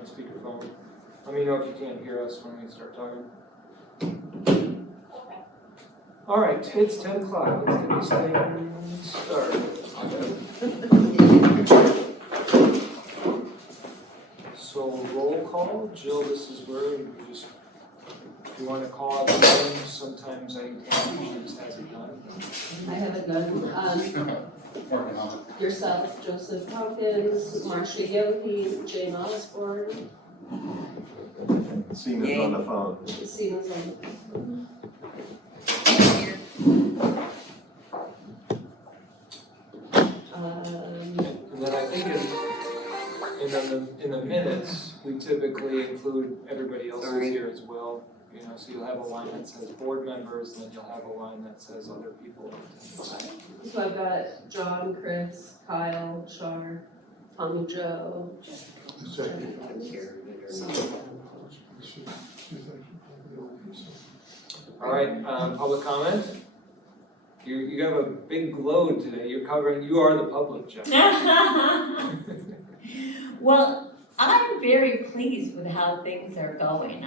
on speakerphone. Let me know if you can't hear us when we start talking. All right, it's 10 o'clock. Let's get this thing started. So roll call. Jill, this is where you just, if you want to call out the names, sometimes I usually just has it done. I have it done. Yourself, Joseph Hawkins, Marcia Yogi, Jane Osborne, Sena's on the phone. Sena's on the phone. And then I think in the minutes, we typically include everybody else who's here as well. You know, so you'll have a line that says board members, and then you'll have a line that says other people. So I've got John, Chris, Kyle, Shar, Tommy Joe. All right, public comment? You have a big load today. You are the public, Jeff. Well, I'm very pleased with how things are going.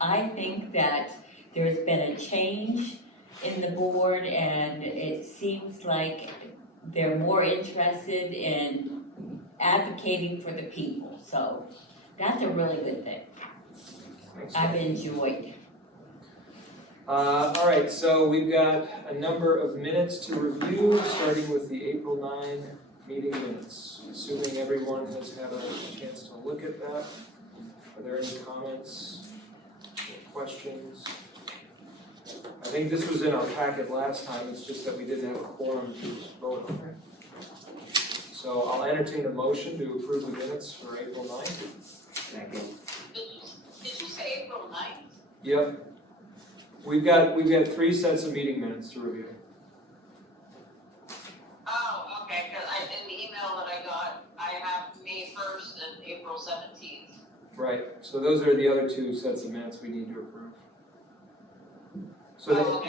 I think that there's been a change in the board, and it seems like they're more interested in advocating for the people. So that's a really good thing. I've enjoyed. All right, so we've got a number of minutes to review, starting with the April 9 meeting minutes. Assuming everyone has had a chance to look at that. Are there any comments, questions? I think this was in our packet last time, it's just that we didn't have a quorum to vote on it. So I'll entertain a motion to approve the minutes for April 9th. Second. Did you say April 9th? Yep. We've got 3 sets of meeting minutes to review. Oh, okay, because in the email that I got, I have May 1st and April 17th. Right, so those are the other 2 sets of minutes we need to approve. So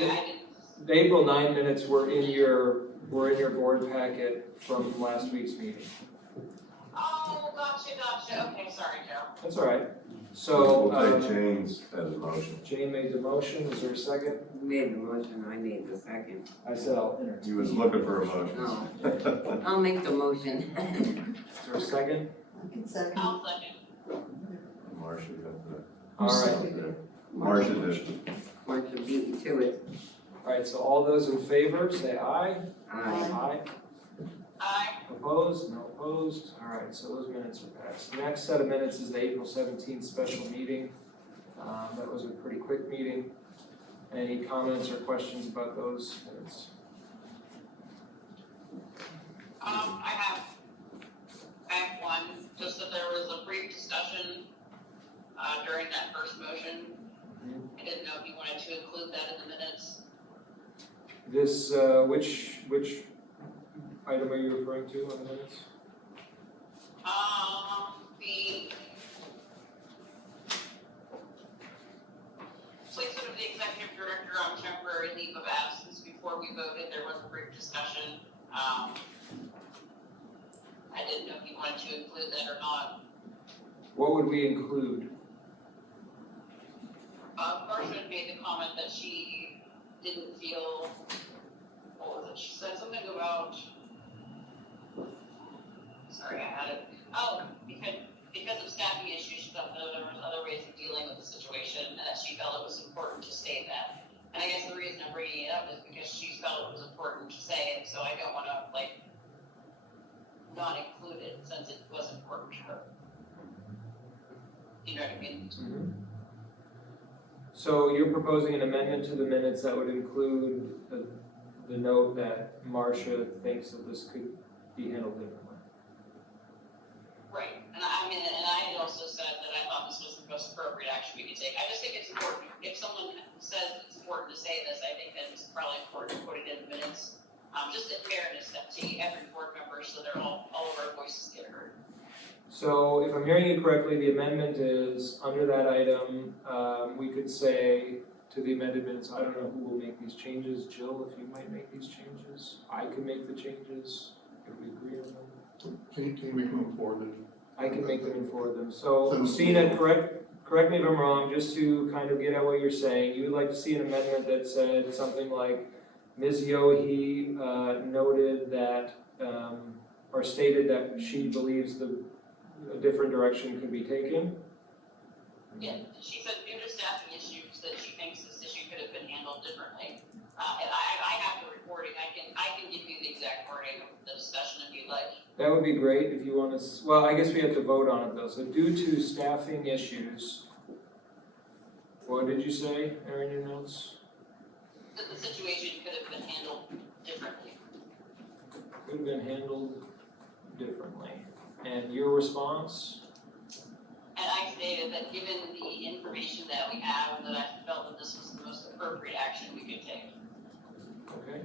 the April 9 minutes were in your board packet from last week's meeting. Oh, gotcha, okay, sorry, Joe. That's all right. So, We'll take Jane's as a motion. Jane made the motion, is there a second? You made the motion, I made the second. I said I'll entertain. He was looking for a motion. No, I'll make the motion. Is there a second? I'll second. Marcia got the, All right. Marcia did. Marcia beat you to it. All right, so all those in favor, say aye. Aye. Aye. Aye. Opposed? No opposed? All right, so those minutes are passed. The next set of minutes is the April 17th special meeting. That was a pretty quick meeting. Any comments or questions about those minutes? I have one, just that there was a brief discussion during that first motion. I didn't know if you wanted to include that in the minutes. This, which item are you referring to on the minutes? The placement of the executive director on temporary leave of absence. Before we voted, there was a brief discussion. I didn't know if you wanted to include that or not. What would we include? Marcia made the comment that she didn't feel, what was it? She said something about, sorry, I had it. Oh, because of staffing issues, she felt that there was other ways of dealing with the situation, and that she felt it was important to say that. And I guess the reason I'm bringing it up is because she felt it was important to say it, so I don't want to, not include it since it was important to her. You know what I mean? Mm-hmm. So you're proposing an amendment to the minutes that would include the note that Marcia thinks that this could be handled differently. Right, and I also said that I thought this was the most appropriate action we could take. I just think it's important, if someone says it's important to say this, I think that it's probably important to put it in the minutes. Just in fairness to every board member, so they're all of our voices get heard. So if I'm hearing you correctly, the amendment is, under that item, we could say to the amended minutes, I don't know who will make these changes. Jill, if you might make these changes. I could make the changes if we agree on them. Can you make them forwarded I can make them and forward them. So, Sina, correct me if I'm wrong, just to kind of get at what you're saying, you would like to see an amendment that said something like, Ms. Yohe noted that, or stated that she believes a different direction could be taken. Yeah, she said due to staffing issues that she thinks this issue could have been handled differently. And I have the recording, I can give you the exact wording of the discussion if you'd like. That would be great if you want to, well, I guess we have to vote on it though. So due to staffing issues, what did you say, Erin, your notes? That the situation could have been handled differently. Could have been handled differently. And your response? And I stated that given the information that we have, that I felt that this was the most appropriate action we could take. Okay.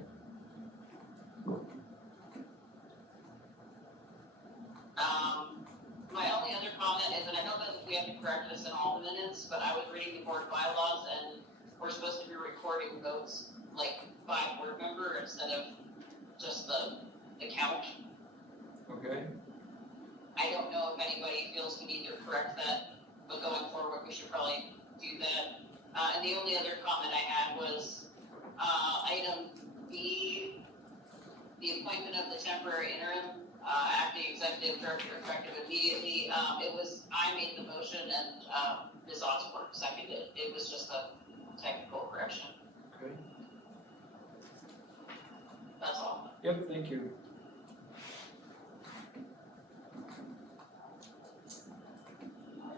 My only other comment is, and I don't know if we have to correct this in all the minutes, but I was reading the board bylaws and we're supposed to be recording votes like by board member instead of just the count. Okay. I don't know if anybody feels we need to correct that, but going forward, we should probably do that. And the only other comment I had was, item B, the appointment of the temporary interim, acting executive director effective immediately. I made the motion and, Ms. Osborne seconded. It was just a technical correction. Okay. That's all. Yep, thank you.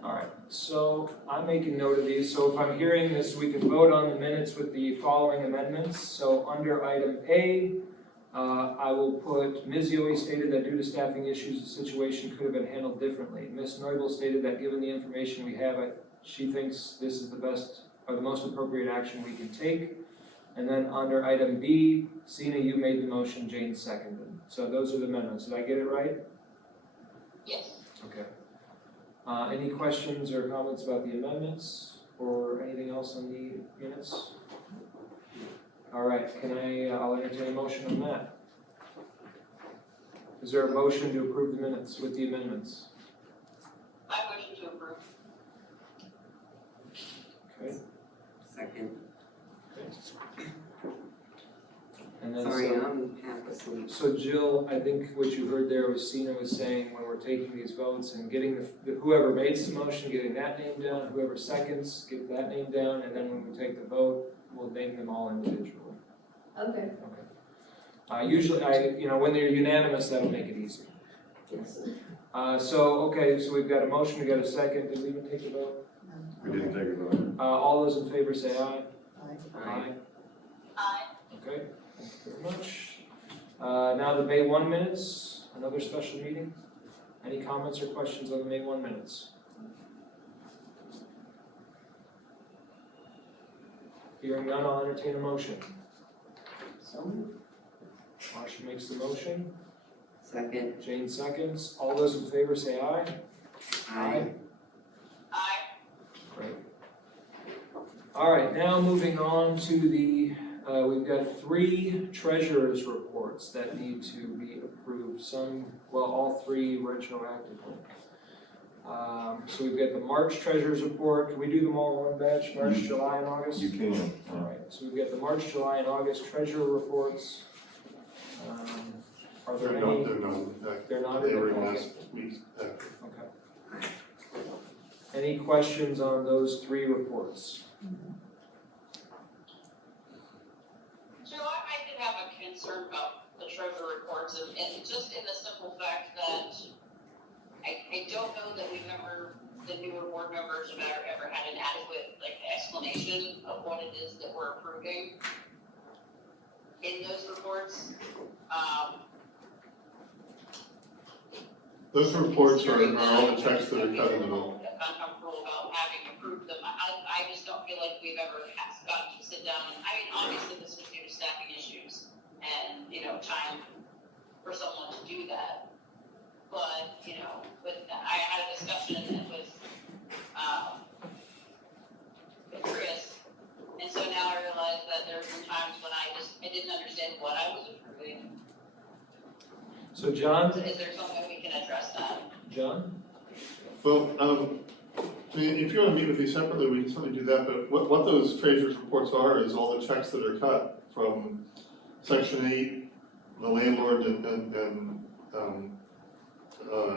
All right, so I'm making note of these. So if I'm hearing this, we can vote on the minutes with the following amendments. So under item A, I will put, Ms. Yohe stated that due to staffing issues, the situation could have been handled differently. Ms. Neubel stated that given the information we have, she thinks this is the best or the most appropriate action we can take. And then under item B, Sina, you made the motion, Jane seconded. So those are the amendments. Did I get it right? Yes. Okay. Any questions or comments about the amendments or anything else on the minutes? All right, I'll entertain a motion on that. Is there a motion to approve the minutes with the amendments? I motion to approve. Second. Okay. And then Sorry, I'm half asleep. So Jill, I think what you heard there was Sina was saying when we're taking these votes and getting whoever makes the motion, getting that name down, whoever seconds, get that name down, and then when we take the vote, we'll name them all individually. Okay. Okay. Usually, when they're unanimous, that'll make it easy. Yes. So we've got a motion, we got a second. Did we even take the vote? We didn't take a vote. All those in favor say aye. Aye. Aye. Okay, thank you very much. Now the May 1 minutes, another special meeting. Any comments or questions on the May 1 minutes? Hearing none, I'll entertain a motion. So moved. Marcia makes the motion, Second. Jane seconds. All those in favor say aye. Aye. Aye. Great. All right, now moving on to we've got 3 treasurer's reports that need to be approved. All 3 retroactively. So we've got the March treasurer's report. Can we do them all in one batch, March, July, and August? You can. All right, so we've got the March, July, and August treasurer reports. Are there They're any? not in the packet. They're not They in the were in packet. last week's packet. Okay. Any questions on those 3 reports? So I did have a concern about the treasurer reports and just in the simple fact that I don't know that the newer board members have ever had an adequate explanation of what it is that we're approving in those reports. Those reports are all the checks that are cut in the middle. Uncomfortable about having approved them. I just don't feel like we've ever gotten to sit down and, obviously this was due to staffing issues and, time for someone to do that. But, I had a discussion with Chris, and so now I realize that there's been times when I didn't understand what I was approving. So John, Is there some way we can address that? John, Well, I mean, if you wanna meet with me separately, we can certainly do that, but what those treasurer's reports are is all the checks that are cut from section 8, the landlord and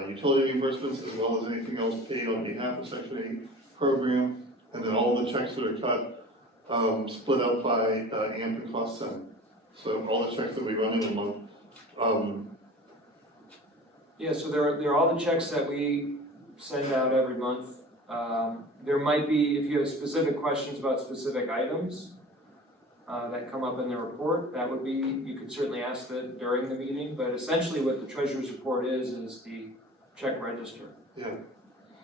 utility reimbursements, as well as anything else paid on behalf of section 8 program, and then all the checks that are cut, split up by AMP and cost center. So all the checks that we run in a month, Yeah, so there are all the checks that we send out every month. There might be, if you have specific questions about specific items that come up in the report, that would be, you could certainly ask that during the meeting, but essentially what the treasurer's report is the check register. yeah.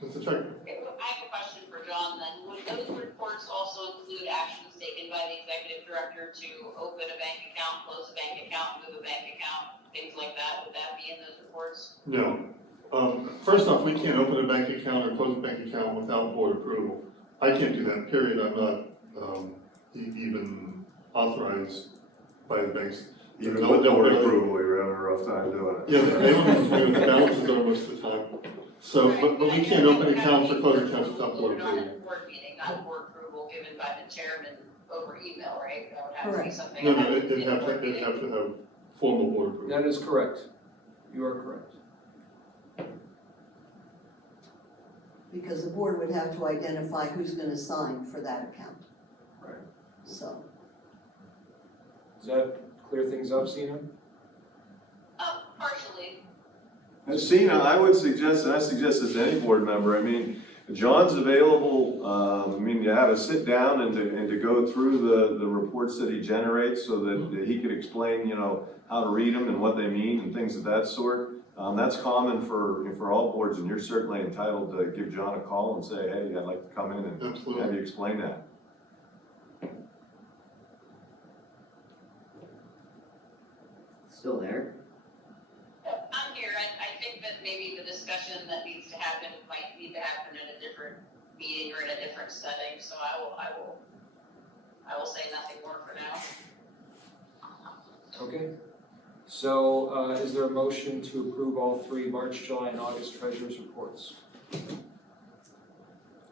It's a check. Okay, I have a question for John then. Would those reports also include actions taken by the executive director to open a bank account, close a bank account, move a bank account, things like that? Would that be in those reports? No. First off, we can't open a bank account or close a bank account without board approval. I can't do that, period. I'm not even authorized by the banks. Even with board approval, you're having a rough time doing it. Yeah, they don't even know the balances are most of the time. So, but we can't open accounts or close accounts without board Not approval. a board meeting, not board approval given by the chairman over email, right? That would have to be Correct. something. No, that no, would it'd be in a have board to, it'd meeting. have to have formal board approval. That is correct. You are correct. Because the board would have to identify who's gonna sign for that account. Right. So, Does that clear things up, Sina? Partially. And Sina, I suggest this to any board member, I mean, John's available, I mean, to have a sit down and to go through the reports that he generates so that he could explain, you know, how to read them and what they mean and things of that sort. That's common for all boards, and you're certainly entitled to give John a call and say, hey, I'd like to come in and Absolutely. have you explain that. Still there? I'm here. I think that maybe the discussion that needs to happen might need to happen in a different meeting or in a different setting, so I will say nothing more for now. Okay. So, is there a motion to approve all 3 March, July, and August treasurer's reports?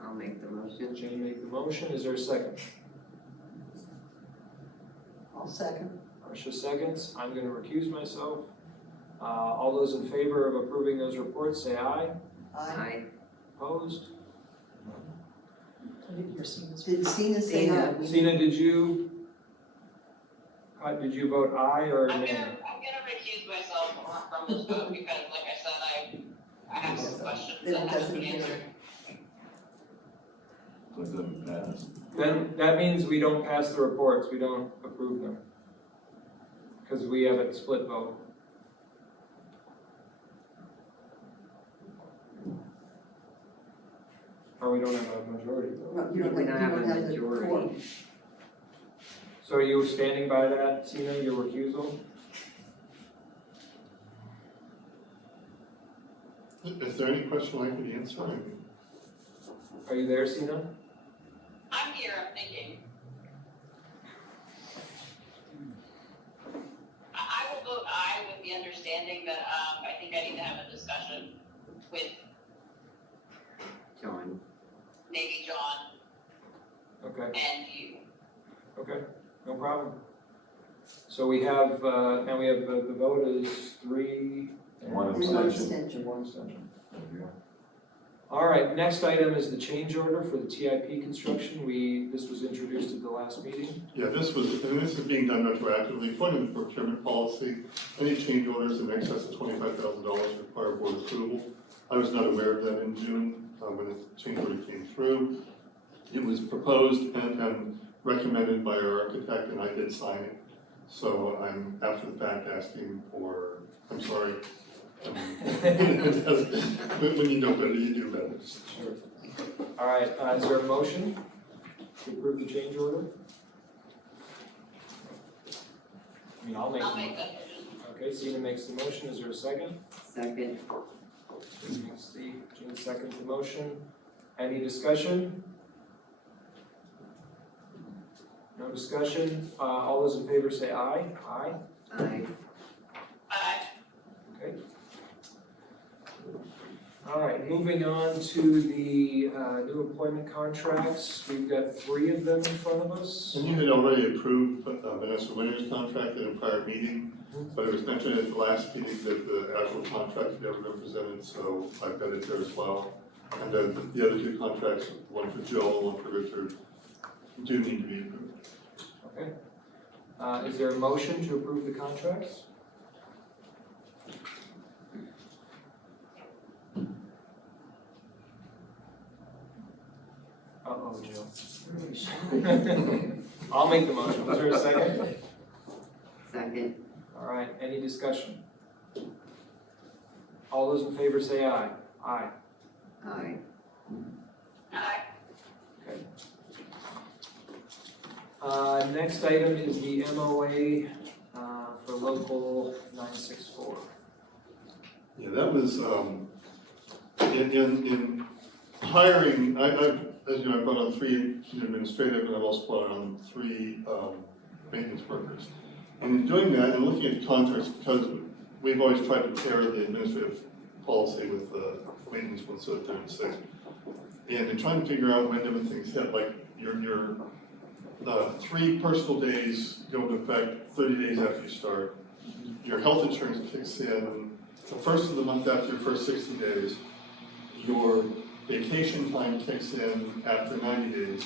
I'll make the motion. Jane made the motion, is there a second? I'll second. Marcia seconds, I'm gonna recuse myself. All those in favor of approving those reports, say aye. Aye. Opposed? Did Sina say Sina. aye? Sina, did you vote aye or I'm nay? gonna recuse myself from this vote because, like I said, I have some questions Then that it have to doesn't be answered. matter. So it doesn't pass. Then that means we don't pass the reports, we don't approve them. Because we have a split vote. Or we don't have a majority vote. No, you don't We don't have a the majority. quorum. So are you standing by that, Sina, your recusal? Is there any question I could answer? Are you there, Sina? I'm here, I'm thinking. I will vote aye with the understanding that, I think I need to have a discussion with John. maybe John Okay, and you. okay, no problem. So we have, now we have, the vote is 3 and One And one abstention. abstention. 1 abstention. There you go. All right, next item is the change order for the TIP construction. this was introduced at the last meeting. Yeah, this is being done retroactively, according to procurement policy. Any change orders in excess of $25,000 require board approval. I was not aware of that in June, when the change order came through. It was proposed and recommended by our architect, and I did sign it. So I'm, after the fact, asking for, I'm sorry. When you know better, you do better. Sure. All right, is there a motion to approve the change order? I mean, I'll make I'll the make motion. that motion. Okay, Sina makes the motion, is there a second? Second. Jean seconds the motion. Any discussion? No discussion, all those in favor say aye. Aye, Aye. Aye. okay. All right, moving on to the new employment contracts. We've got 3 of them in front of us. And you had already approved Vanessa Winter's contract at a prior meeting, but it was mentioned at the last meeting that the actual contract never been presented, so I've got it there as well. And then the other 2 contracts, one for Joel, one for Richard, do need to be approved. Okay. Is there a motion to approve the contracts? Uh-oh, Jill. I'll make the motion. Is there a second? Second. All right, any discussion? All those in favor say aye. Aye. Aye. Aye. Okay. Next item is the MOA for local 964. Yeah, that was, in hiring, I've, as you know, I've brought on 3 administrative, and I've also brought on 3 maintenance workers. And in doing that, and looking at the contracts, because we've always tried to pair the administrative policy with the maintenance one, so they're in sync. And in trying to figure out when different things hit, like your 3 personal days go into effect 30 days after you start. Your health insurance kicks in the first of the month after your first 60 days. Your vacation time kicks in after 90 days,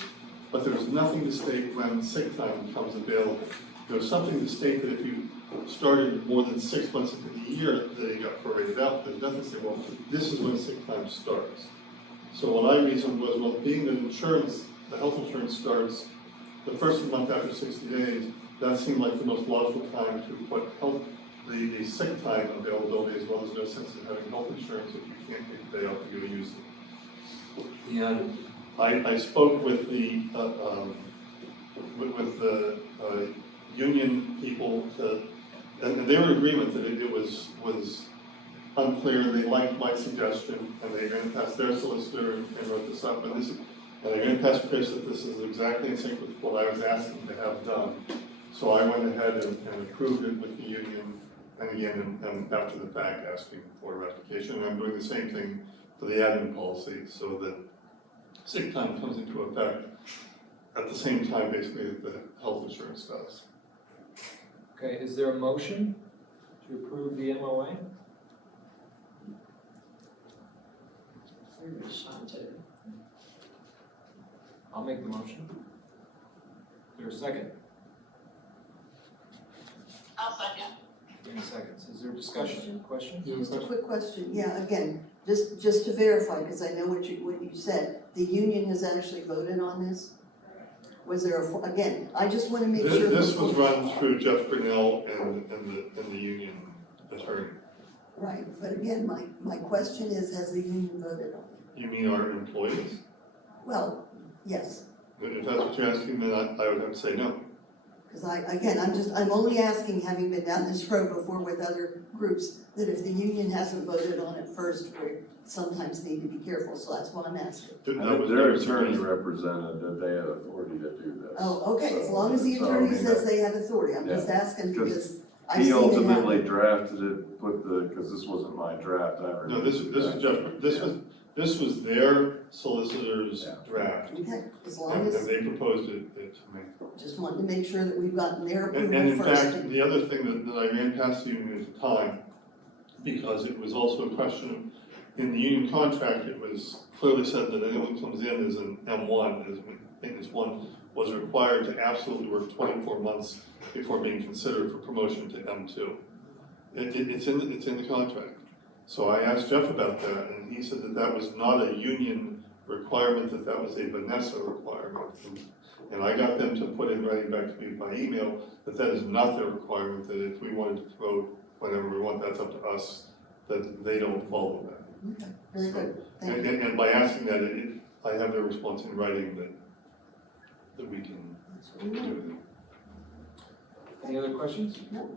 but there's nothing to state when sick time becomes available. There's something to state that if you started more than 6 months into the year, that it got prorated out. There's nothing to say, well, this is when sick time starts. So what I reasoned was, well, being that insurance, the health insurance starts the first of the month after 60 days, that seemed like the most logical time to put the sick time availability, as well as no sense in having health insurance if you can't take the day off to go use it. And I spoke with the union people, and they were in agreement that it was unclear. They liked my suggestion, and they ran past their solicitor and wrote this up. And they ran past Chris that this is exactly in sync with what I was asking to have done. So I went ahead and approved it with the union, and again, and after the fact, asking for ratification. And I'm doing the same thing for the admin policy, so that sick time comes into effect at the same time, basically, that the health insurance does. Okay, is there a motion to approve the MOA? I'll make the motion. Is there a second? I'll second. Any seconds? Is there discussion? Question? Just a quick question, yeah, again, just to verify, because I know what you said, the union has actually voted on this? Was there again, I just want to make sure. This was run through Jeff Grinnell and the union attorney. Right, but again, my question is, has the union voted on it? You mean our employees? Well, yes, If that's what you're asking, then I would have to say no. because I'm only asking, having been down this road before with other groups, that if the union hasn't voted on it first, we sometimes need to be careful, so that's why I'm asking. That was Their attorney represented that they had authority to do this. Oh, okay, as So- long as the so, I attorney mean, says they have authority, I'm Yeah. just asking Because because I've seen He it happen. ultimately drafted it, because this wasn't my draft, I No, this was Jeff, this was their solicitor's Yeah. draft, Okay, as long and as, they proposed it to me. just wanted to make sure that we've gotten their And approval in first. fact, the other thing that I ran past the union at the time, because it was also a question, in the union contract, it was clearly said that anyone who comes in as an M1, as maintenance one, was required to absolutely work 24 months before being considered for promotion to M2. It's in the contract. So I asked Jeff about that, and he said that that was not a union requirement, that was a Vanessa requirement. And I got them to put in writing back to me by email that that is not their requirement, that if we wanted to promote whenever we want, that's up to us, that they don't follow that. Okay, very good, thank And, you. and by asking that, I have their response in writing that we can That's what we want. do. Any other questions? No.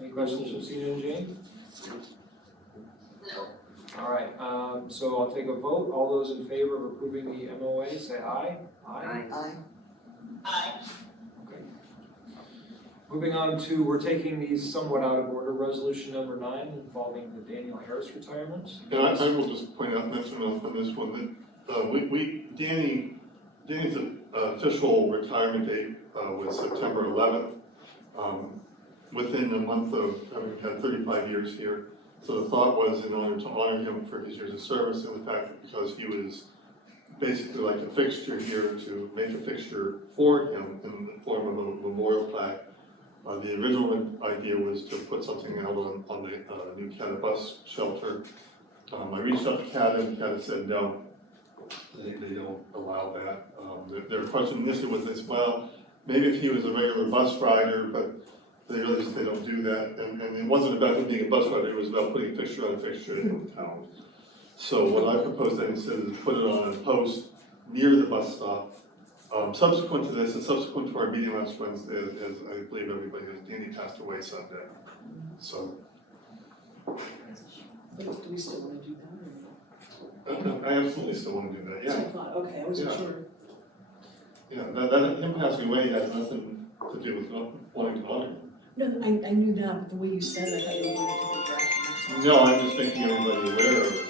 Any questions from Sina and Jane? No. All right, so I'll take a vote. All those in favor of approving the MOA, say aye. Aye. Aye. Aye. Okay. Moving on to, we're taking these somewhat out of order, resolution number 9 involving the Daniel Harris retirement. And I will just point out, mention on this one, that Danny's official retirement date was September 11th. Within a month of having had 35 years here. So the thought was in order to honor him for his years of service and the fact that because he was basically like a fixture here, to make a fixture for him in the form of a memorial plaque. The original idea was to put something out on the new CATA bus shelter. I reached out to CATA and CATA said no, they don't allow that. Their question initially was this, well, maybe if he was a regular bus rider, but they realized they don't do that. And it wasn't about him being a bus rider, it was about putting a fixture on a fixture in town. So what I proposed then instead is put it on a post near the bus stop. Subsequent to this, and subsequent to our meeting last Wednesday, as I believe everybody knows, Danny passed away Sunday. So. Do we still want to do that? I absolutely still want to do that, That's yeah. what I thought, okay, I wasn't Yeah. sure. Yeah, that him passing away has nothing to do with not wanting to honor him. No, I knew that, but the way you said it, I thought you were going to take it back. No, I'm just making everybody aware of it.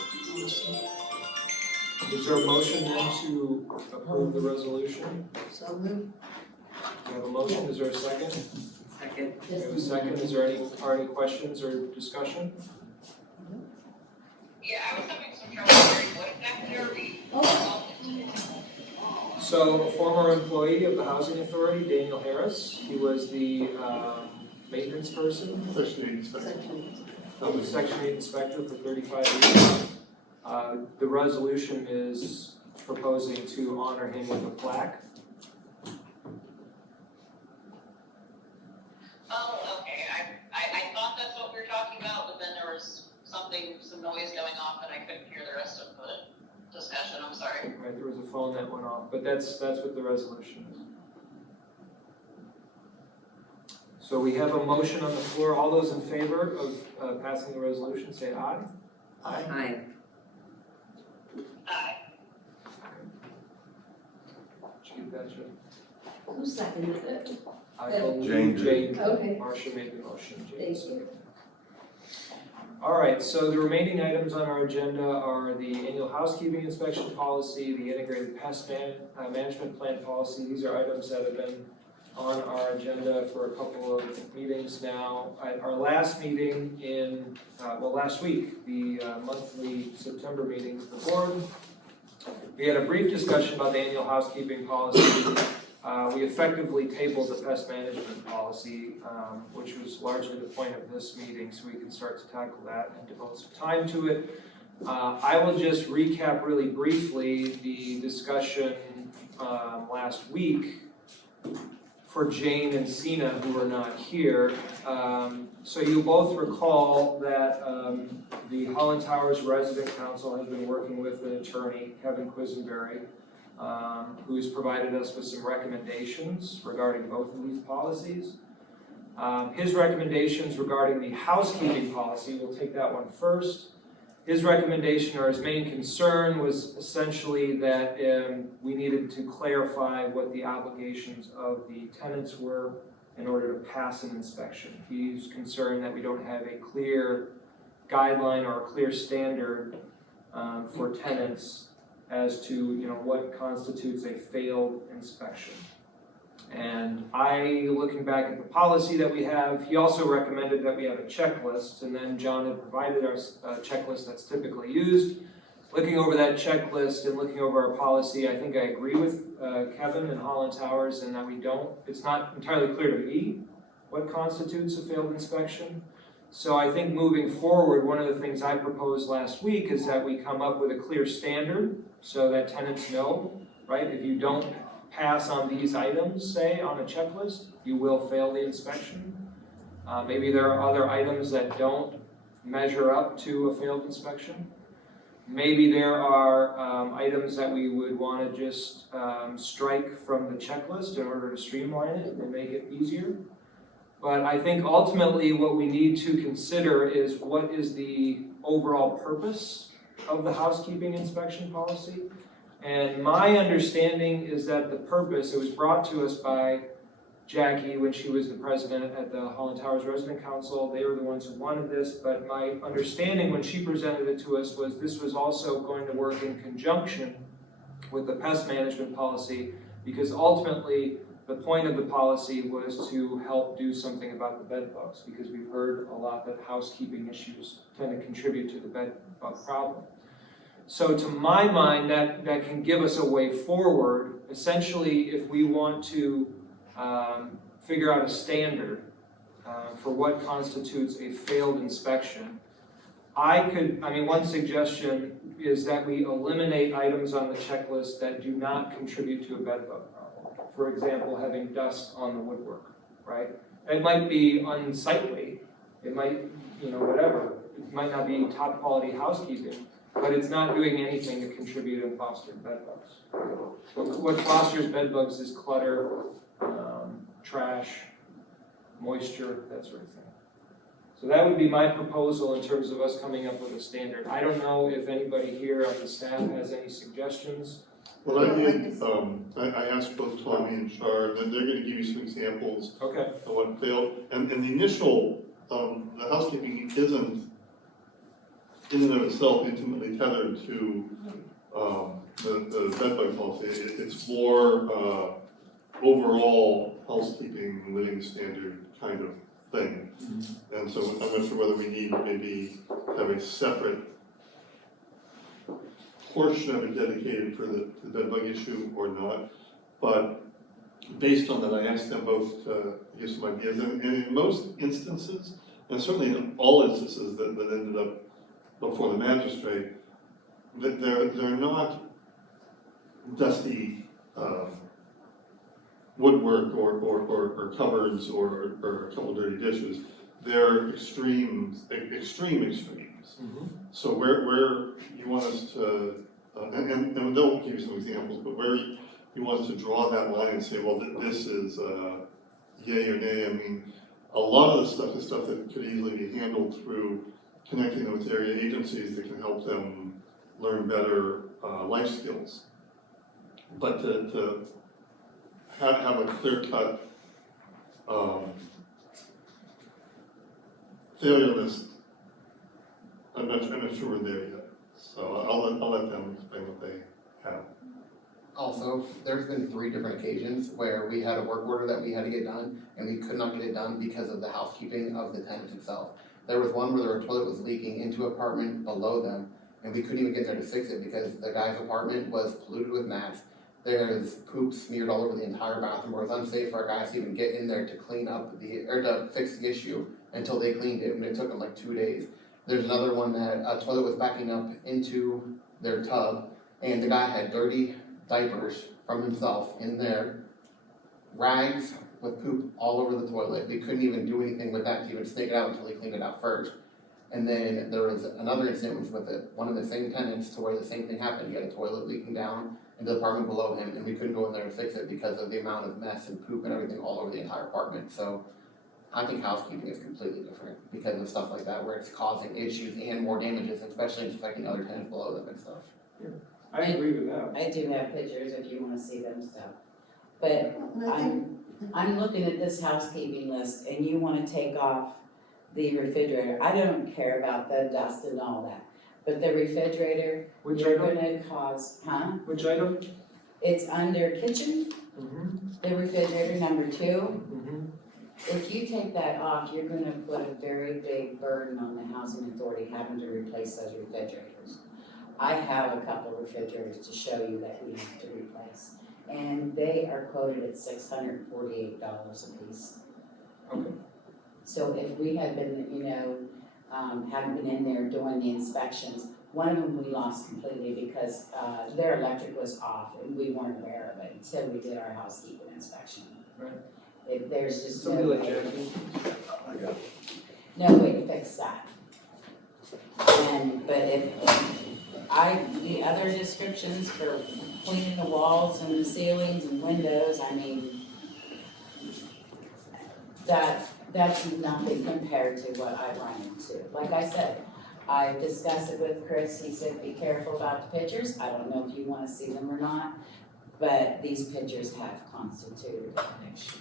Is there a motion then to approve the resolution? So moved. We have a motion, is there a second? Second. We have a second, is there any questions or discussion? Yeah, I was having some trouble hearing, what exactly are we involved in? So, a former employee of the Housing Authority, Daniel Harris, he was the maintenance person, Section 8 inspector. the Section 8 inspector for 35 years. The resolution is proposing to honor him with a plaque. Oh, okay, I thought that's what we were talking about, but then there was some noise going off and I couldn't hear the rest of the discussion, I'm sorry. Right, there was a phone that went off, but that's what the resolution is. So we have a motion on the floor. All those in favor of passing the resolution, say aye. Aye. Aye. Aye. Did you get that, Jim? Who seconded it? I Jane believe did. Jane, Okay. Marcia made the motion, Jane Thank seconded. All right, so the remaining items on our agenda are the annual housekeeping inspection policy, the integrated pest management plan policy. These are items that have been on our agenda for a couple of meetings now. At our last meeting last week, the monthly September meeting of the board, we had a brief discussion about the annual housekeeping policy. We effectively tabled the pest management policy, which was largely the point of this meeting, so we can start to tackle that and devote some time to it. I will just recap really briefly the discussion last week for Jane and Sina, who are not here. So you both recall that the Holland Towers Resident Council has been working with an attorney, Kevin Quisenberry, who's provided us with some recommendations regarding both of these policies. His recommendations regarding the housekeeping policy, we'll take that one first. His recommendation, or his main concern, was essentially that we needed to clarify what the obligations of the tenants were in order to pass an inspection. He's concerned that we don't have a clear guideline or a clear standard for tenants as to what constitutes a failed inspection. And looking back at the policy that we have, he also recommended that we have a checklist, and then John had provided our checklist that's typically used. Looking over that checklist and looking over our policy, I think I agree with Kevin and Holland Towers in that it's not entirely clear to me what constitutes a failed inspection. So I think moving forward, one of the things I proposed last week is that we come up with a clear standard so that tenants know, right? If you don't pass on these items, say, on a checklist, you will fail the inspection. Maybe there are other items that don't measure up to a failed inspection. Maybe there are items that we would want to just strike from the checklist in order to streamline it and make it easier. But I think ultimately what we need to consider is what is the overall purpose of the housekeeping inspection policy. And my understanding is that the purpose, it was brought to us by Jackie, when she was the president at the Holland Towers Resident Council, they were the ones who wanted this, but my understanding when she presented it to us was this was also going to work in conjunction with the pest management policy, because ultimately the point of the policy was to help do something about the bed bugs, because we've heard a lot that housekeeping issues tend to contribute to the bed bug problem. So to my mind, that can give us a way forward. Essentially, if we want to figure out a standard for what constitutes a failed inspection, one suggestion is that we eliminate items on the checklist that do not contribute to a bed bug problem. For example, having dust on the woodwork, right? It might be unsightly, it might, whatever. It might not be top quality housekeeping, but it's not doing anything to contribute and foster bed bugs. What fosters bed bugs is clutter, trash, moisture, that sort of thing. So that would be my proposal in terms of us coming up with a standard. I don't know if anybody here on the staff has any suggestions. Well, I did, I asked both Tommy and Char, and they're gonna give you some examples Okay. of what failed. And the initial, the housekeeping isn't in and of itself intimately tethered to, the bed bug policy. It's more, overall housekeeping, living standard kind of thing. And so I'm not sure whether we need maybe have a separate portion of it dedicated for the bed bug issue or not. But based on that, I asked them both to give some ideas. And in most instances, and certainly in all instances that ended up before the magistrate, that they're not dusty woodwork or cupboards or a couple dirty dishes. They're extremes. So where you want us to, and they'll give you some examples, but where you want us to draw that line and say, well, this is yay or nay. I mean, a lot of the stuff is stuff that could easily be handled through connecting them with area agencies that can help them learn better life skills. But to have a clear-cut failure list, I'm not sure we're there yet. So I'll let them explain what they have. Also, there's been 3 different occasions where we had a work order that we had to get done, and we could not get it done because of the housekeeping of the tenant itself. There was one where their toilet was leaking into an apartment below them, and we couldn't even get there to fix it because the guy's apartment was polluted with gnats. There's poop smeared all over the entire bathroom, where it was unsafe for our guys to even get in there to clean up or to fix the issue until they cleaned it, and it took them like 2 days. There's another one that a toilet was backing up into their tub, and the guy had dirty diapers from himself in there, rags with poop all over the toilet. They couldn't even do anything with that to even snake it out until they cleaned it out first. And then there was another incident with one of the same tenants to where the same thing happened. He had a toilet leaking down into the apartment below him, and we couldn't go in there and fix it because of the amount of mess and poop and everything all over the entire apartment. So I think housekeeping is completely different because of stuff like that, where it's causing issues and more damages, especially it's affecting other tenants below them and stuff. I agree with that. I do have pictures if you wanna see them stuff. But And I think, I'm looking at this housekeeping list and you wanna take off the refrigerator. I don't care about the dust and all that. But the refrigerator, Which you're item? gonna cause, Which item? It's under kitchen, the refrigerator number 2. If you take that off, you're gonna put a very big burden on the housing authority having to replace those refrigerators. I have a couple refrigerators to show you that we have to replace, and they are quoted at $648 a piece. Okay. So if we had been, hadn't been in there doing the inspections, one of them we lost completely because their electric was off and we weren't aware of it until we did our housekeeping inspection. Right. There's just Somebody no like way, Jackie. no way to fix that. The other descriptions for cleaning the walls and the ceilings and windows, I mean, that's nothing compared to what I run into. Like I said, I discussed it with Chris, he said, be careful about the pictures. I don't know if you wanna see them or not, but these pictures have constituted an issue.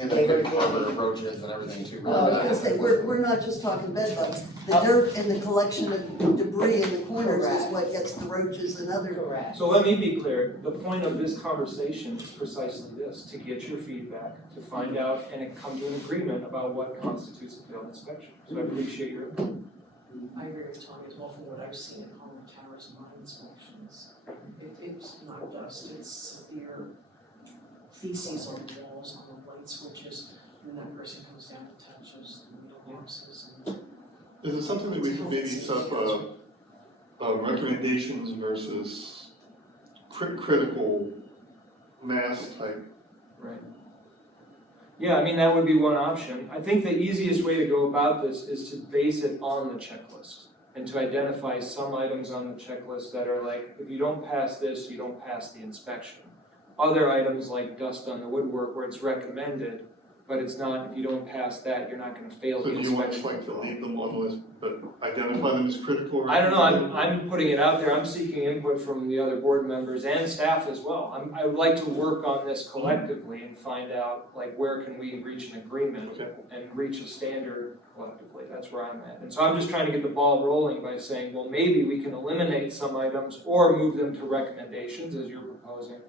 And they could harbor roaches and everything too. I was gonna say, we're not just talking bed bugs. The dirt and the collection of debris in the corners is what gets the roaches and other. Correct. So let me be clear, the point of this conversation is precisely this, to get your feedback, to find out and come to an agreement about what constitutes a failed inspection. So I appreciate your input. I agree with Tony as well, from what I've seen at home towers and mine inspections. It's not dust, it's severe feces on the walls, on the light switches, and that person comes down and touches the mailboxes and. Is it something that we could maybe set up, recommendations versus critical mass type? Right. Yeah, I mean, that would be one option. I think the easiest way to go about this is to base it on the checklist and to identify some items on the checklist that are like, if you don't pass this, you don't pass the inspection. Other items like dust on the woodwork where it's recommended, but it's not, if you don't pass that, you're not gonna fail So the do you want inspection. us like to leave them on the list, but identify them as critical? I don't know, I'm putting it out there, I'm seeking input from the other board members and staff as well. I would like to work on this collectively and find out, like, where can we reach an agreement Okay. and reach a standard collectively, that's where I'm at. And so I'm just trying to get the ball rolling by saying, well, maybe we can eliminate some items or move them to recommendations, as you're proposing,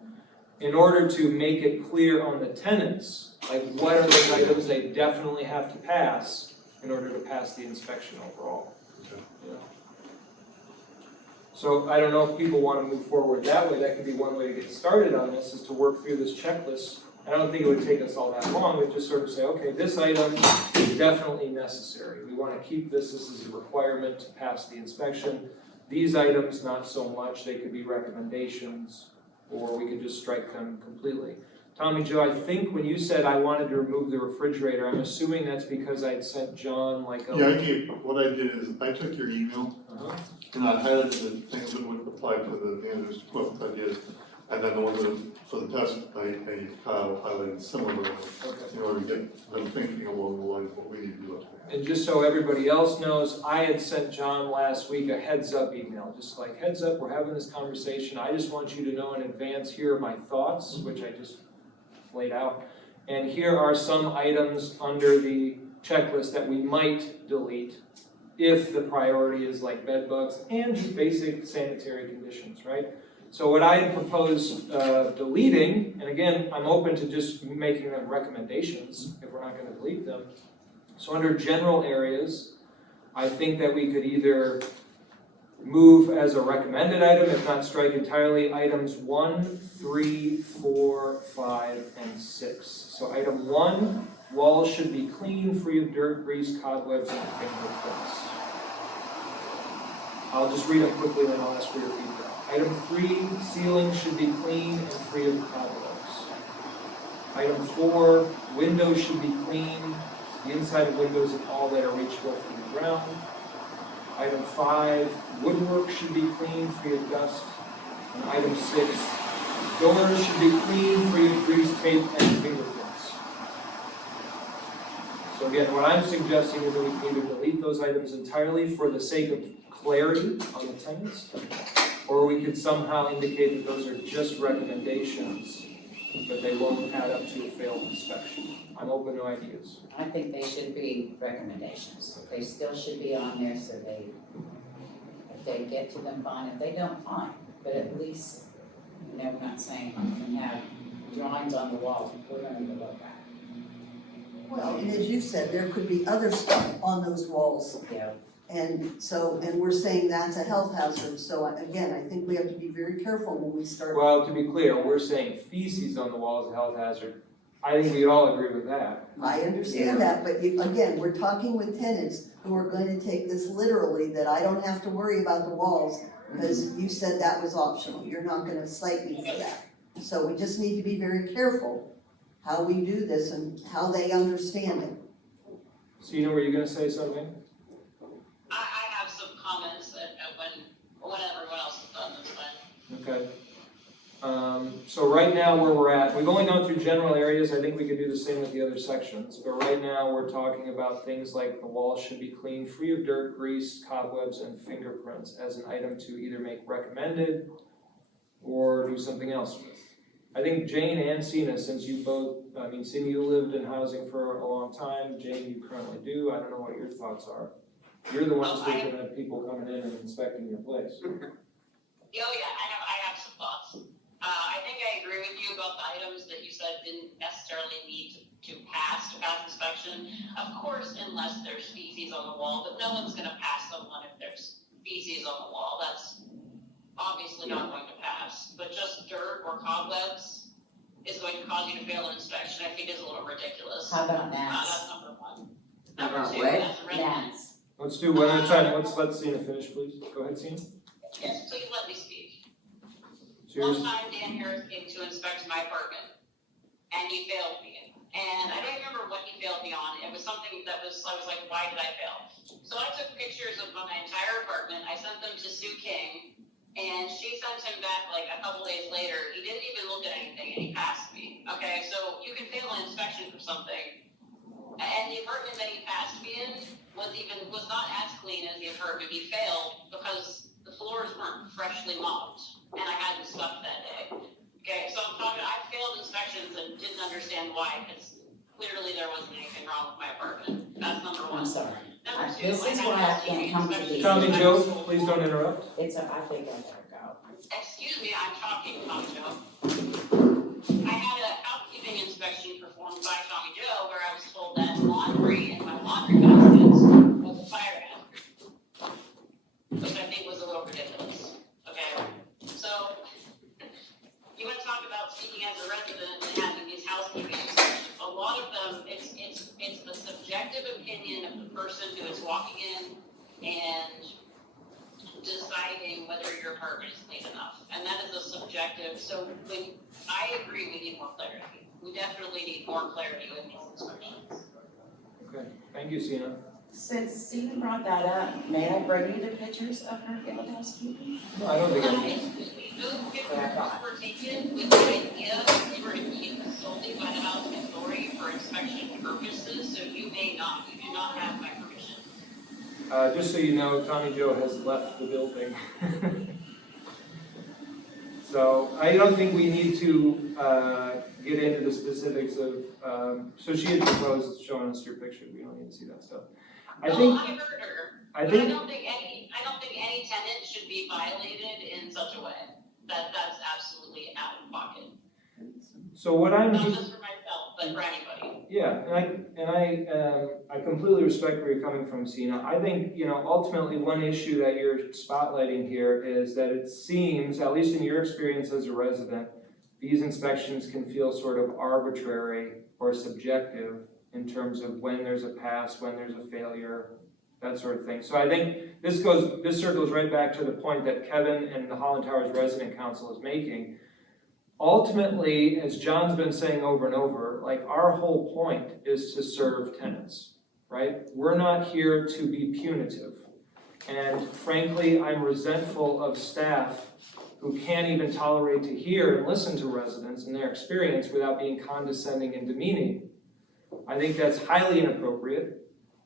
in order to make it clear on the tenants, like, what are those items they definitely have to pass in order to pass the inspection overall. Okay. Yeah. So I don't know if people want to move forward that way, that could be one way to get started on this, is to work through this checklist. I don't think it would take us all that long, but just sort of say, okay, this item is definitely necessary. We want to keep this is a requirement to pass the inspection. These items, not so much, they could be recommendations, or we could just strike them completely. Tommy Joe, I think when you said I wanted to remove the refrigerator, I'm assuming that's because I'd sent John like a. Yeah, what I did is, I took your email, Uh-huh. and I highlighted the things that would apply to the manager's quote I did, and then the ones that, for the test, I highlighted similarly, Okay. in order to get them thinking along the lines of what we need to do. And just so everybody else knows, I had sent John last week a heads up email, just like, heads up, we're having this conversation, I just want you to know in advance, here are my thoughts, which I just laid out. And here are some items under the checklist that we might delete if the priority is like bed bugs and just basic sanitary conditions, right? So what I had proposed deleting, and again, I'm open to just making them recommendations if we're not gonna delete them. So under general areas, I think that we could either move as a recommended item, if not strike entirely, items 1, 3, 4, 5, and 6. So item 1, walls should be clean, free of dirt, grease, cobwebs, and fingerprints. I'll just read them quickly and then I'll ask for your feedback. Item 3, ceilings should be clean and free of cobwebs. Item 4, windows should be clean, the inside of windows and all that are reachable from the ground. Item 5, woodwork should be clean, free of dust. And item 6, doors should be clean, free of grease, tape, and fingerprints. So again, what I'm suggesting is that we can either delete those items entirely for the sake of clarity on the tenants, or we could somehow indicate that those are just recommendations, but they won't add up to a failed inspection. I'm open to ideas. I think they should be recommendations. They still should be on there, so they, if they get to them, fine. If they don't, fine. But at least, you know, we're not saying you can have drawings on the walls, we're gonna look at. Well, and as you said, there could be other stuff on those walls. Yeah. And so, and we're saying that's a health hazard, so again, I think we have to be very careful when we start. Well, to be clear, we're saying feces on the wall is a health hazard. I think we all agree with that. I understand that, but again, we're talking with tenants who are going to take this literally, that I don't have to worry about the walls, because you said that was optional, you're not gonna cite me for that. So we just need to be very careful how we do this and how they understand it. Sina, were you gonna say something? I have some comments when everyone else is done, that's fine. Okay. So right now where we're at, we've only gone through general areas, I think we could do the same with the other sections, but right now we're talking about things like the walls should be clean, free of dirt, grease, cobwebs, and fingerprints as an item to either make recommended or do something else with. I think Jane and Sina, since you both, I mean, Sina, you lived in housing for a long time, Jane, you currently do, I don't know what your thoughts are. You're the ones that are gonna have people coming in and inspecting your place. Oh yeah, I have some thoughts. I think I agree with you about the items that you said didn't necessarily need to pass inspection. Of course, unless there's feces on the wall, but no one's gonna pass someone if there's feces on the wall. That's obviously not going to pass. But just dirt or cobwebs is going to cause you to fail an inspection, I think is a little ridiculous. How about That's gnats? number one. How Number about two, what? as a resident. Gnats. Let's do one at a time, let's let Sina finish, please. Go ahead, Sina. Yes, please let me speak. Cheers. One time Dan Harris came to inspect my apartment, and he failed me. And I don't remember what he failed me on. It was something that I was like, why did I fail? So I took pictures of my entire apartment. I sent them to Sue King, and she sent him back like a couple days later. He didn't even look at anything, and he passed me. Okay, so you can fail an inspection for something. And the apartment that he passed me in was not as clean as the apartment he failed because the floors weren't freshly mopped, and I hadn't swept that day. Okay, so I'm talking, I failed inspections and didn't understand why, because clearly there wasn't anything wrong with my apartment. That's number one. I'm sorry. Number two, This is I why had I can't come to these. Tommy Joe, please don't interrupt. I think I better go. Excuse me, I'm talking, Tommy Joe. I had a housekeeping inspection performed by Tommy Joe where I was told that laundry in my laundry basket was a fire hazard, which I think was a little ridiculous. Okay, so you want to talk about speaking as a resident and having these housekeeping inspections. A lot of them, it's the subjective opinion of the person who is walking in and deciding whether your apartment is clean enough, and that is a subjective. So I agree, we need more clarity. We definitely need more clarity with these inspections. Okay, thank you, Sina. Since Stephen brought that up, may I bring you the pictures of her field housekeeping? No, I don't think I. Excuse me, those pictures were taken with the idea that they were used solely by the housing authority for inspection purposes, so you do not have my permission. Just so you know, Tommy Joe has left the building. So I don't think we need to get into the specifics of, so she had proposed showing us your picture, we don't need to see that stuff. I Well, think, I heard her, I but think, I don't think any tenant should be violated in such a way. That's absolutely out of pocket. so what I'm. Not just for myself, but for anybody. Yeah, I completely respect where you're coming from, Sina. I think, ultimately one issue that you're spotlighting here is that it seems, at least in your experience as a resident, these inspections can feel sort of arbitrary or subjective in terms of when there's a pass, when there's a failure, that sort of thing. So I think this circles right back to the point that Kevin and the Holland Towers Resident Council is making. Ultimately, as John's been saying over and over, like our whole point is to serve tenants, right? We're not here to be punitive. And frankly, I'm resentful of staff who can't even tolerate to hear and listen to residents and their experience without being condescending and demeaning. I think that's highly inappropriate.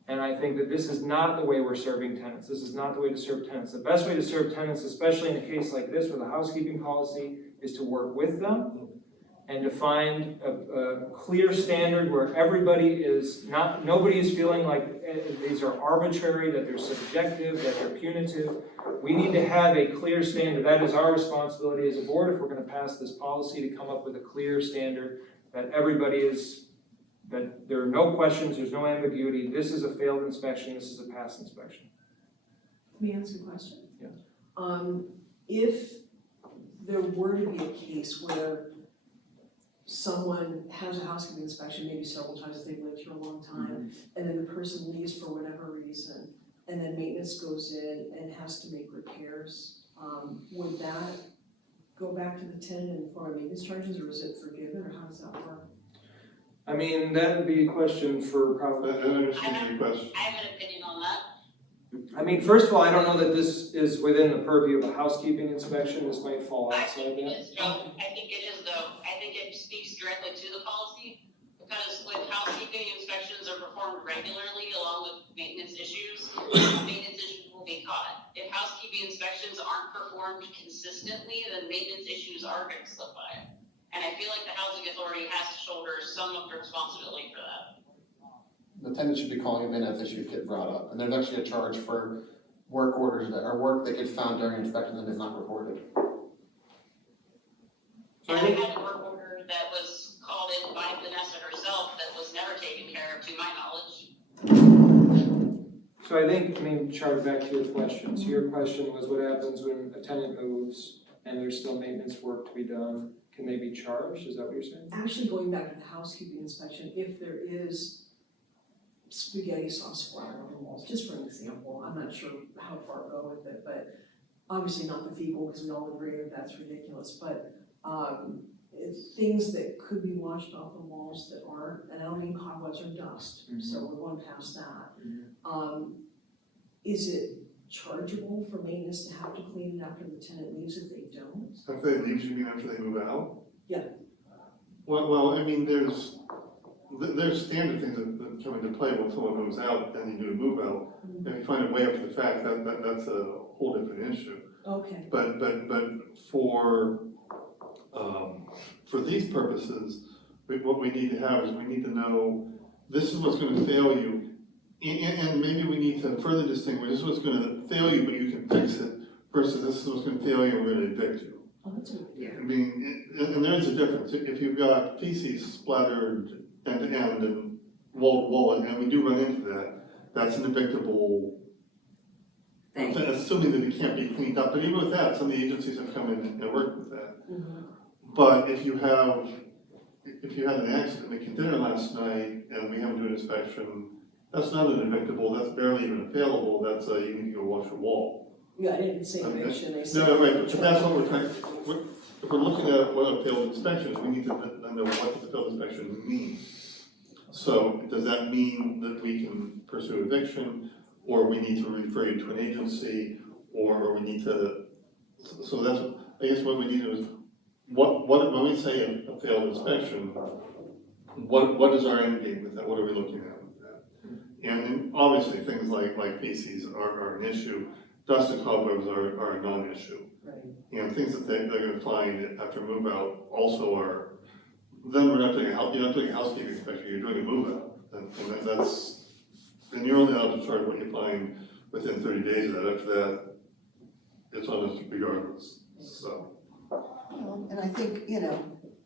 And I think that this is not the way we're serving tenants. This is not the way to serve tenants. The best way to serve tenants, especially in a case like this with a housekeeping policy, is to work with them and to find a clear standard where nobody is feeling like these are arbitrary, that they're subjective, that they're punitive. We need to have a clear standard. That is our responsibility as a board if we're going to pass this policy, to come up with a clear standard that that there are no questions, there's no ambiguity. This is a failed inspection, this is a passed inspection. Let me ask you a question. Yeah. If there were to be a case where someone has a housekeeping inspection, maybe several times, they've lived here a long time, and then the person leaves for whatever reason, and then maintenance goes in and has to make repairs, would that go back to the tenant in the form of maintenance charges, or is it forgiven, or how does that work? I mean, that would be a question for probably. I understand your question. I have an opinion on that. I mean, first of all, I don't know that this is within the purview of a housekeeping inspection. This might fall I outside think it that. is, Joe. I think it is, though. I think it speaks directly to the policy, because when housekeeping inspections are performed regularly along with maintenance issues will be caught. If housekeeping inspections aren't performed consistently, then maintenance issues are going to slip by. And I feel like the housing authority has to shoulder some of the responsibility for that. The tenant should be calling them in as issues get brought up, and there's actually a charge for work orders that, or work that gets found during inspection that is not reported. And I had a work order that was called in by Vanessa herself that was never taken care of, to my knowledge. So I think, Charlie, back to your question. So your question was what happens when a tenant moves and there's still maintenance work to be done? Can they be charged? Is that what you're saying? Actually, going back to the housekeeping inspection, if there is spaghetti sauce splatter on the walls, just for an example, I'm not sure how far to go with it, but obviously not the fecal, because we all agree that that's ridiculous, but it's things that could be washed off the walls that aren't, and I don't mean cobwebs or dust, so we're going past that. Is it chargeable for maintenance to have to clean it after the tenant leaves if they don't? After they leave, you mean after they move out? Yeah. Well, I mean, there's standard things that come into play when someone moves out and you do a move out. And you find a way after the fact, that's a whole different issue. Okay. But for these purposes, what we need to have is we need to know, this is what's gonna fail you. And maybe we need to further distinguish, this is what's gonna fail you, but you can fix it, versus this is what's gonna fail you and we're gonna evict you. Oh, that's a good idea. I mean, and there's a difference. If you've got feces splattered end to end and wall to wall, and we do run into that, that's an evictable, assuming that it can't be cleaned up. But even with that, some of the agencies have come in and worked with that. But if you had an accident, making dinner last night, and we haven't done an inspection, that's not an evictable, that's barely even available, that's you need to go wash a wall. Yeah, I didn't say eviction, I said. No, right, but that's what we're trying, if we're looking at what a failed inspection is, we need to know what does a failed inspection mean. So does that mean that we can pursue eviction, or we need to refer you to an agency, or we need to, so that's, I guess what we need to do is, when we say a failed inspection, what is our end game with that, what are we looking at with that? And then obviously things like feces are an issue, dust and cobwebs are a non-issue. Right. And things that they're gonna find after move out also are, then we're not doing you're not doing a housekeeping inspection, you're doing a move out. And you're only allowed to charge what you find within 30 days of that, after that, it's on us regardless, so. And I think,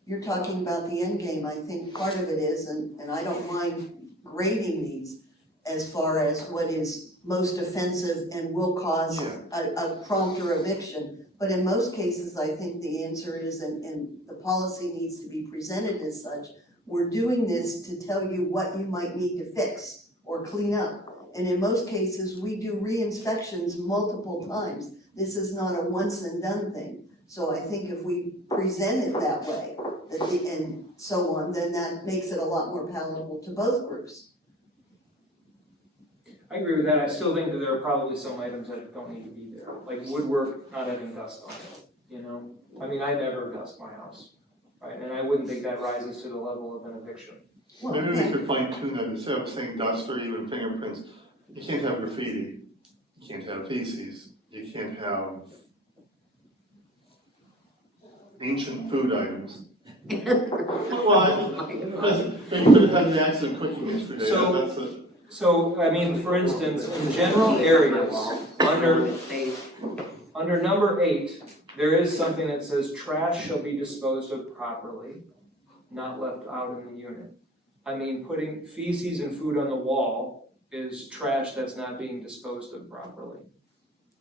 you're talking about the end game, I think part of it is, and I don't mind grading these as far as what is most offensive and will cause a prompter eviction. But in most cases, I think the answer is, and the policy needs to be presented as such, we're doing this to tell you what you might need to fix or clean up. And in most cases, we do re-inspections multiple times. This is not a once and done thing. So I think if we present it that way, and so on, then that makes it a lot more palatable to both groups. I agree with that. I still think that there are probably some items that don't need to be there, like woodwork not having dust on it, I mean, I never dust my house, right? And I wouldn't think that rises to the level of an eviction. Well, Maybe we could fine tune that, instead of saying dust or even fingerprints, you can't have graffiti, you can't have feces, you can't have ancient food items. Well, they could have had an accident cooking yesterday, that's it. So, I mean, for instance, in general areas, under number 8, there is something that says trash shall be disposed of properly, not left out in the unit. I mean, putting feces and food on the wall is trash that's not being disposed of properly,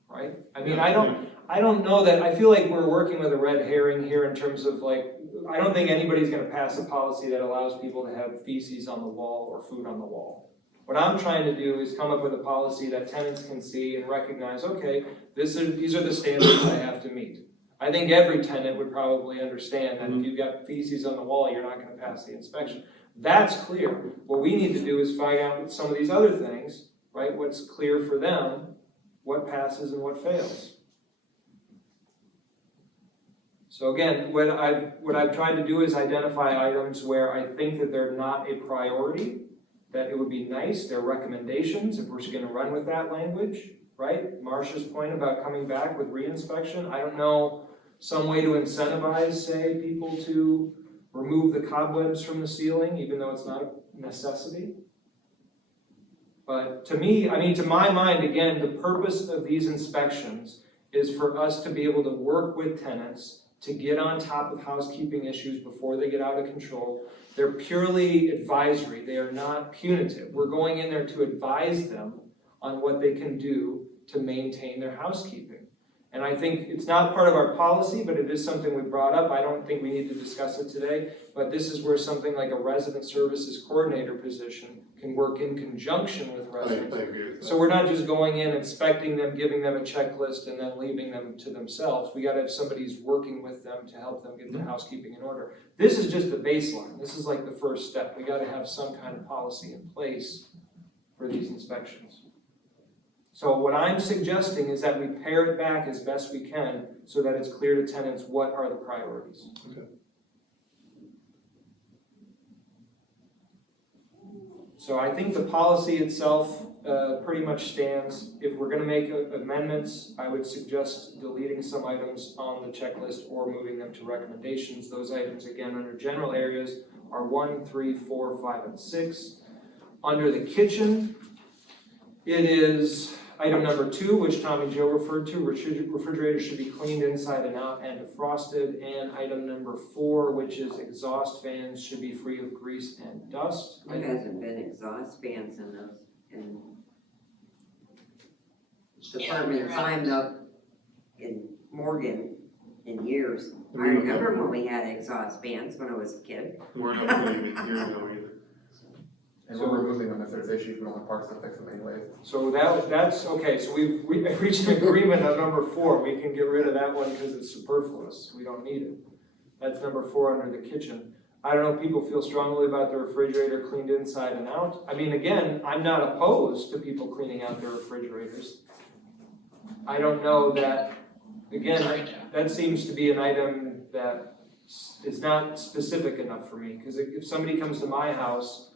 right? I mean, I don't know that, I feel like we're working with a red herring here in terms of I don't think anybody's gonna pass a policy that allows people to have feces on the wall or food on the wall. What I'm trying to do is come up with a policy that tenants can see and recognize, okay, these are the standards I have to meet. I think every tenant would probably understand that if you've got feces on the wall, you're not gonna pass the inspection. That's clear. What we need to do is find out with some of these other things, right, what's clear for them, what passes and what fails. So again, what I've tried to do is identify items where I think that they're not a priority, that it would be nice, they're recommendations, if we're just gonna run with that language, right? Marcia's point about coming back with reinspection, I don't know, some way to incentivize, say, people to remove the cobwebs from the ceiling, even though it's not a necessity. But to me, I mean, to my mind, again, the purpose of these inspections is for us to be able to work with tenants to get on top of housekeeping issues before they get out of control. They're purely advisory, they are not punitive. We're going in there to advise them on what they can do to maintain their housekeeping. And I think it's not part of our policy, but it is something we brought up. I don't think we need to discuss it today, but this is where something like a resident services coordinator position can work in conjunction with residents. I agree with that. So we're not just going in, inspecting them, giving them a checklist, and then leaving them to themselves. We gotta have somebody who's working with them to help them get their housekeeping in order. This is just the baseline. This is like the first step. We gotta have some kind of policy in place for these inspections. So what I'm suggesting is that we pare it back as best we can so that it's clear to tenants what are the priorities. Okay. So I think the policy itself pretty much stands. If we're gonna make amendments, I would suggest deleting some items on the checklist or moving them to recommendations. Those items, again, under general areas are 1, 3, 4, 5, and 6. Under the kitchen, it is item number 2, which Tommy Joe referred to, refrigerators should be cleaned inside and out and defrosted. And item number 4, which is exhaust fans should be free of grease and dust. There hasn't been exhaust fans in those, in departments I'm up in Morgan in years. I remember when we had exhaust fans when I was a kid. We're not putting it here now either. And we're removing them if there's issues, we don't have parts to fix them anyway. So that's, okay, so we've reached an agreement on number 4. We can get rid of that one because it's superfluous. We don't need it. That's number 4 under the kitchen. I don't know if people feel strongly about the refrigerator cleaned inside and out. I mean, again, I'm not opposed to people cleaning out their refrigerators. I don't know that, again, that seems to be an item that is not specific enough for me. Because if somebody comes to my house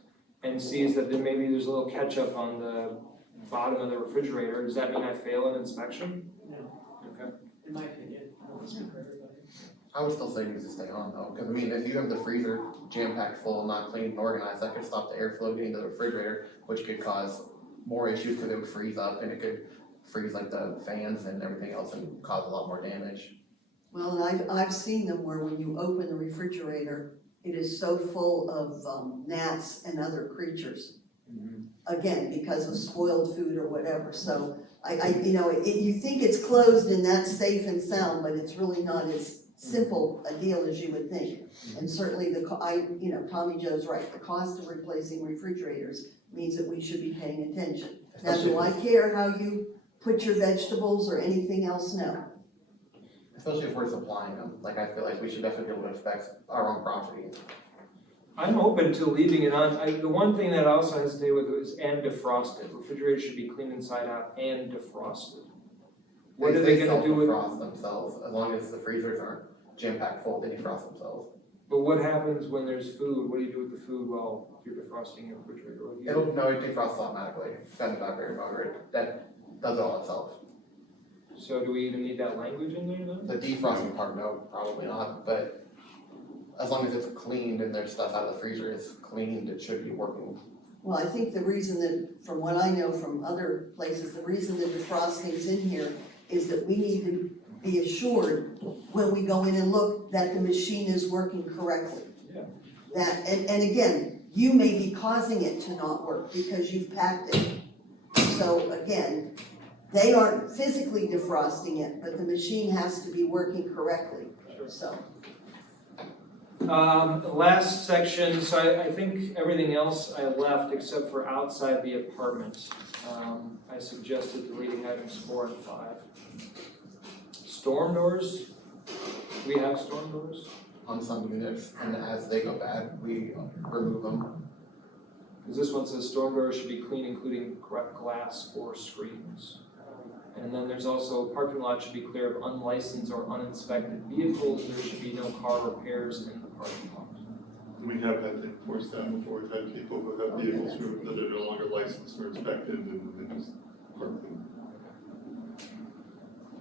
and sees that then maybe there's a little ketchup on the bottom of the refrigerator, does that mean I fail an inspection? No, Okay. in my opinion, I don't speak for everybody. I would still say it needs to stay on though, because I mean, if you have the freezer jam-packed full, not clean and organized, that could stop the airflow getting to the refrigerator, which could cause more issues because it would freeze up and it could freeze like the fans and everything else and cause a lot more damage. Well, and I've seen them where when you open the refrigerator, it is so full of gnats and other creatures. Again, because of spoiled food or whatever, so you think it's closed and that's safe and sound, but it's really not as simple a deal as you would think. And certainly Tommy Joe's right, the cost of replacing refrigerators means that we should be paying attention. Now, do I care how you put your vegetables or anything else? No. Especially if we're supplying them, like I feel like we should definitely be able to inspect our own property. I'm open to leaving it on. The one thing that I also hesitate with is and defrosted. Refrigerators should be cleaned inside out and defrosted. What are they gonna do with? Defrost themselves, as long as the freezers aren't jam-packed full, they defrost themselves. But what happens when there's food? What do you do with the food while you're defrosting your refrigerator? It defrosts automatically, got an evaporator motor, that does it all itself. So do we even need that language in there then? The defrosting part, no, probably not, but as long as it's cleaned and there's stuff out of the freezer is cleaned, it should be working. Well, I think the reason that, from what I know from other places, the reason the defrosting's in here is that we need to be assured when we go in and look that the machine is working correctly. Yeah. That, and again, you may be causing it to not work because you've packed it. So again, they aren't physically defrosting it, but the machine has to be working correctly, so. Last section, so I think everything else I left except for outside the apartment. I suggested deleting items 4 and 5. Storm doors, we have storm doors? On some units, and as they go bad, we remove them. Because this one says storm doors should be clean, including glass or screens. And then there's also parking lot should be clear of unlicensed or uninspected vehicles. There should be no car repairs in the parking lot. We have had to enforce that before. We've had people who have vehicles that are no longer licensed or inspected and they just park them.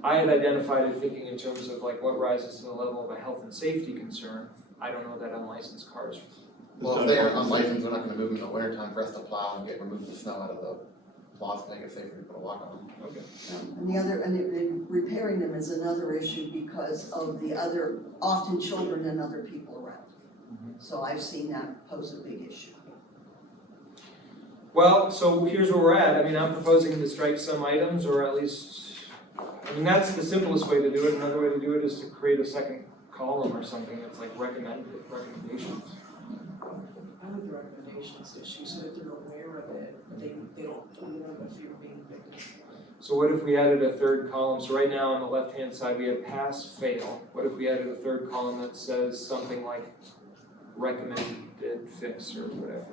I had identified it thinking in terms of like what rises to the level of a health and safety concern. I don't know that unlicensed cars. Well, if they're unlicensed, we're not gonna move them in the winter time for us to plow and remove the snow out of the plows to make it safer to put a lock on them. Okay. And the other, and repairing them is another issue because of the other, often children and other people around. So I've seen that pose a big issue. Well, so here's where we're at. I mean, I'm proposing to strike some items, or at least, I mean, that's the simplest way to do it. Another way to do it is to create a second column or something that's like recommendations. I like the recommendations issue, so that they're aware of it, but they don't know if you're being victim. So what if we added a third column? So right now on the left-hand side, we have pass, fail. What if we added a third column that says something like recommended fix or whatever?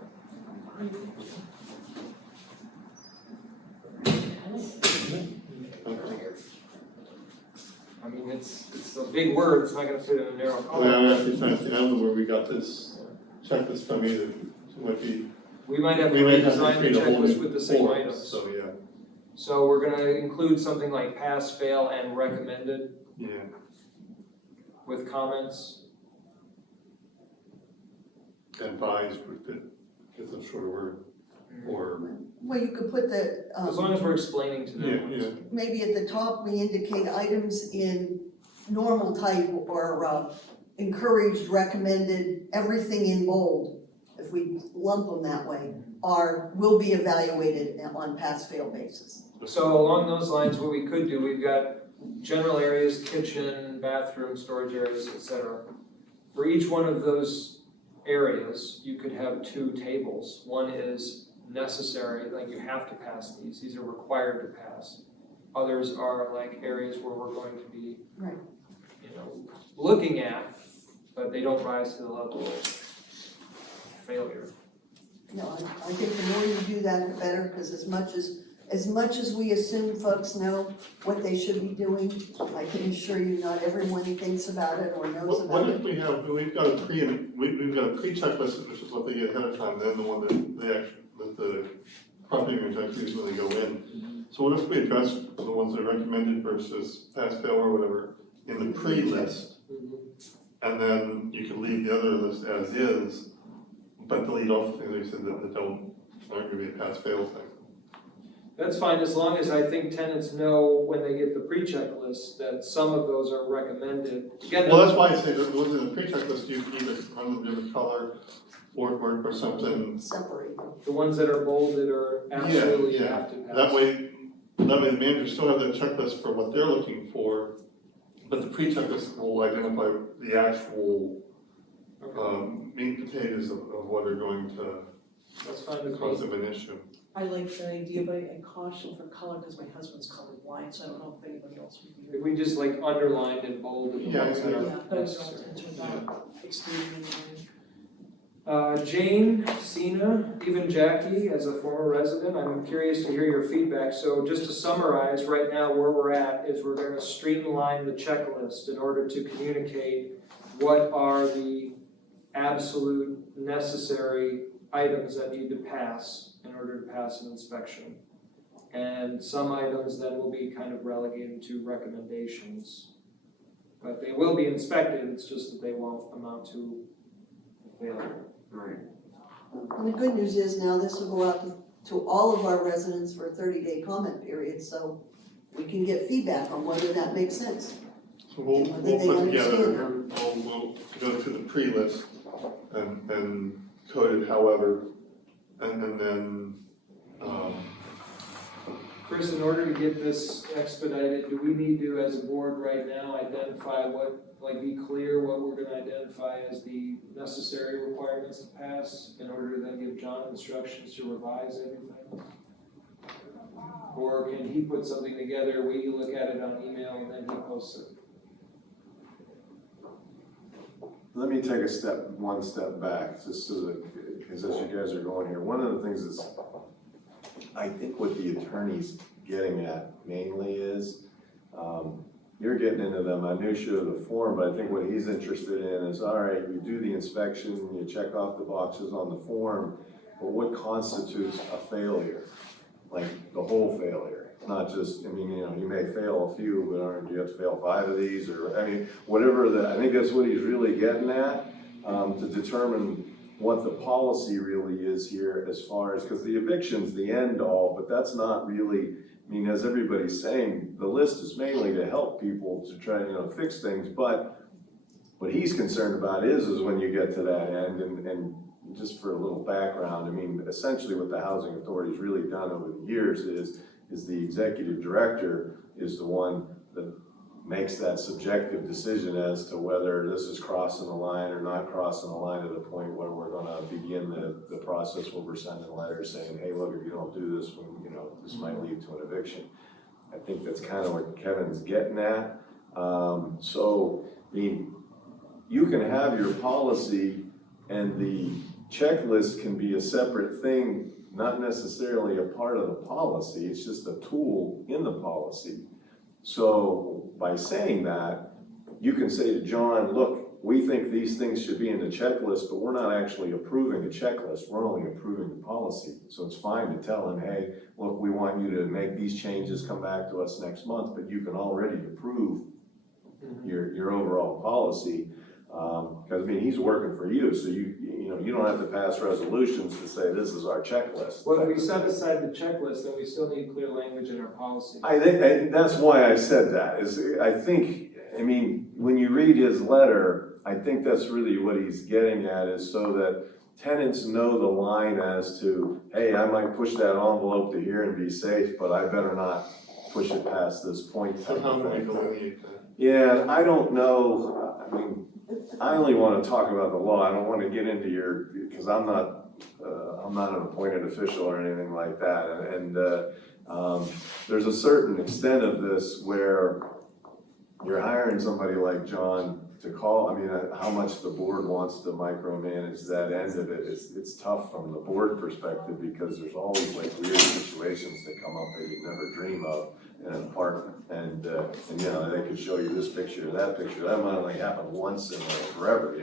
I mean, it's a big word, it's not gonna fit in a narrow column. I'm actually trying to think, I don't know where we got this checklist from either. It might be, We might have to we might have to redesign the create a whole checklist new with the same form, items. so, yeah, So we're gonna include something like pass, fail, and recommended yeah. with comments. Advised would fit, it's a shorter word, or, Well, you could put the, As long as we're explaining to them. yeah, yeah. maybe at the top, we indicate items in normal type or encouraged, recommended, everything in bold, if we lump them that way, will be evaluated on pass-fail basis. So along those lines, what we could do, we've got general areas, kitchen, bathroom, storage areas, etc. For each one of those areas, you could have two tables. One is necessary, like you have to pass these are required to pass. Others are like areas where we're going to be, Right. Looking at, but they don't rise to the level of failure. No, I think the more you do that, the better, because as much as we assume folks know what they should be doing, I can assure you not everyone thinks about it or knows What about if it. we've got a we've got a pre-checklist, which is what they get ahead of time, then the one that the property owners actually use when they go in. So what if we address the ones that are recommended versus pass, fail, or whatever, in the pre-list? And then you can leave the other list as is, but delete off the things like you said that aren't gonna be a pass-fail thing. That's fine, as long as I think tenants know when they get the pre-checklist that some of those are recommended. Again, Well, that's why I say that the ones in the pre-checklist, you can either run them different color or something. Separate them. the ones that are bolded or absolutely Yeah, have to pass. That way the managers still have that checklist for what they're looking for, but the pre-checklist will identify the actual, meat and potatoes of what are going to That's fine with cause me. them an issue. I like the idea, but I caution for color, because my husband's colorblind, so I don't know if anybody else would be. If we just like underlined and bolded the Yeah, ones that Yeah, are those are all necessary. into about excluding anyone. Jane, Sina, even Jackie, as a former resident, I'm curious to hear your feedback. So just to summarize, right now where we're at is we're gonna streamline the checklist in order to communicate what are the absolute necessary items that need to pass in order to pass an inspection. And some items then will be kind of relegated to recommendations. But they will be inspected, it's just that they won't amount to failure. Right. And the good news is now this will go out to all of our residents for a 30-day comment period, so we can get feedback on whether that makes sense. So we'll Whether they put together, understand we'll go to the pre-list and code it however, and then, Chris, in order to get this expedited, do we need to, as a board right now, identify be clear what we're gonna identify as the necessary requirements to pass in order to then give John instructions to revise everything? Or can he put something together, we look at it on email and then he posts it? Let me take one step back, just so that, because as you guys are going here, one of the things that's, I think what the attorney's getting at mainly is, you're getting into the minutia of the form, but I think what he's interested in is, all right, you do the inspection, you check off the boxes on the form, but what constitutes a failure? Like the whole failure, not just, you may fail a few, but do you have to fail 5 of these, or, whatever I think that's what he's really getting at. to determine what the policy really is here as far as, because the eviction's the end all, but that's not really, I mean, as everybody's saying, the list is mainly to help people to try, fix things, but what he's concerned about is when you get to that end, and just for a little background, I mean, essentially what the housing authority's really done over the years is the executive director is the one that makes that subjective decision as to whether this is crossing the line or not crossing the line, to the point where we're gonna begin the process where we're sending letters saying, hey, look, if you don't do this, this might lead to an eviction. I think that's kind of what Kevin's getting at. So, I mean, you can have your policy and the checklist can be a separate thing, not necessarily a part of the policy, it's just a tool in the policy. So by saying that, you can say to John, look, we think these things should be in the checklist, but we're not actually approving the checklist, we're only approving the policy. So it's fine to tell him, hey, look, we want you to make these changes, come back to us next month, but you can already approve your overall policy. Because I mean, he's working for you, so you don't have to pass resolutions to say this is our checklist. Well, if we set aside the checklist, then we still need clear language in our policy. I think that's why I said that, I mean, when you read his letter, I think that's really what he's getting at, is so that tenants know the line as to, hey, I might push that envelope to here and be safe, but I better not push it past this point. So how do we delineate that? Yeah, I don't know, I mean, I only want to talk about the law. I don't want to get into because I'm not an appointed official or anything like that. And there's a certain extent of this where you're hiring somebody like John to call. I mean, how much the board wants to micromanage that end of it. It's tough from the board perspective, because there's always like weird situations that come up that you never dream of in an apartment. And they could show you this picture, that picture. That might only happen once in forever,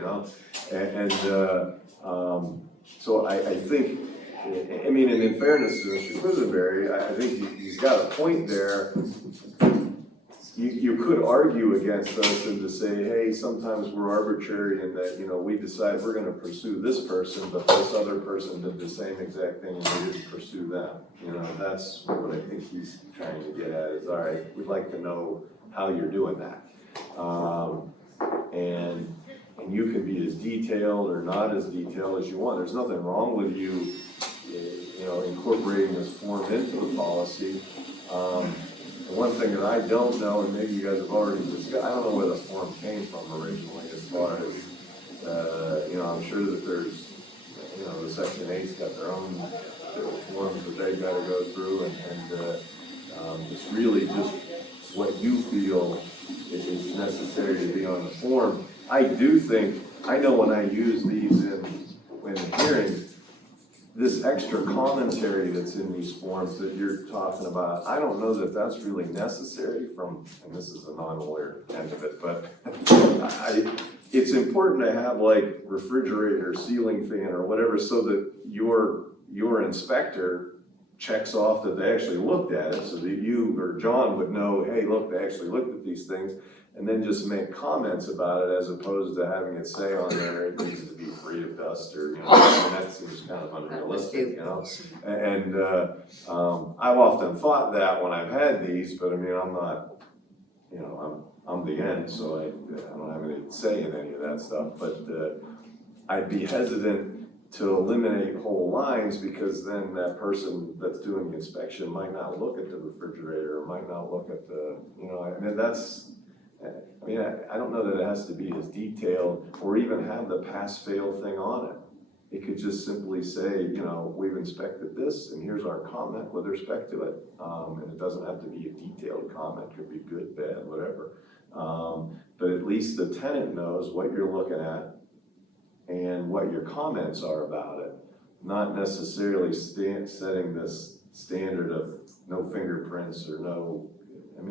so I think, I mean, and in fairness to Mr. Quisenberry, I think he's got a point there. You could argue against us and to say, hey, sometimes we're arbitrary in that, we decide we're gonna pursue this person, but this other person did the same exact thing and we didn't pursue them. That's what I think he's trying to get at, is, all right, we'd like to know how you're doing that. And you can be as detailed or not as detailed as you want. There's nothing wrong with you, incorporating this form into the policy. The one thing that I don't know, and maybe you guys have already discussed, I don't know where the form came from originally, as far as, I'm sure that there's, the Section 8's got their own forms that they've got to go through, and it's really just what you feel is necessary to be on the form. I do think, I know when I use these in hearings, this extra commentary that's in these forms that you're talking about, I don't know that that's really necessary and this is a non-lawyer end of it, but it's important to have like refrigerator, ceiling fan, or whatever, so that your inspector checks off that they actually looked at it, so that you or John would know, hey, look, they actually looked at these things, and then just make comments about it, as opposed to having it say on there it needs to be free of dust, or, that seems kind of unrealistic, And I've often thought that when I've had these, but I mean, I'm not, I'm the end, so I don't have any say in any of that stuff, but I'd be hesitant to eliminate whole lines, because then that person that's doing the inspection might not look at the refrigerator, or might not look at the, I don't know that it has to be as detailed, or even have the pass-fail thing on it. It could just simply say, we've inspected this, and here's our comment with respect to it. And it doesn't have to be a detailed comment, it could be good, bad, whatever. But at least the tenant knows what you're looking at and what your comments are about it, not necessarily setting this standard of no fingerprints or no,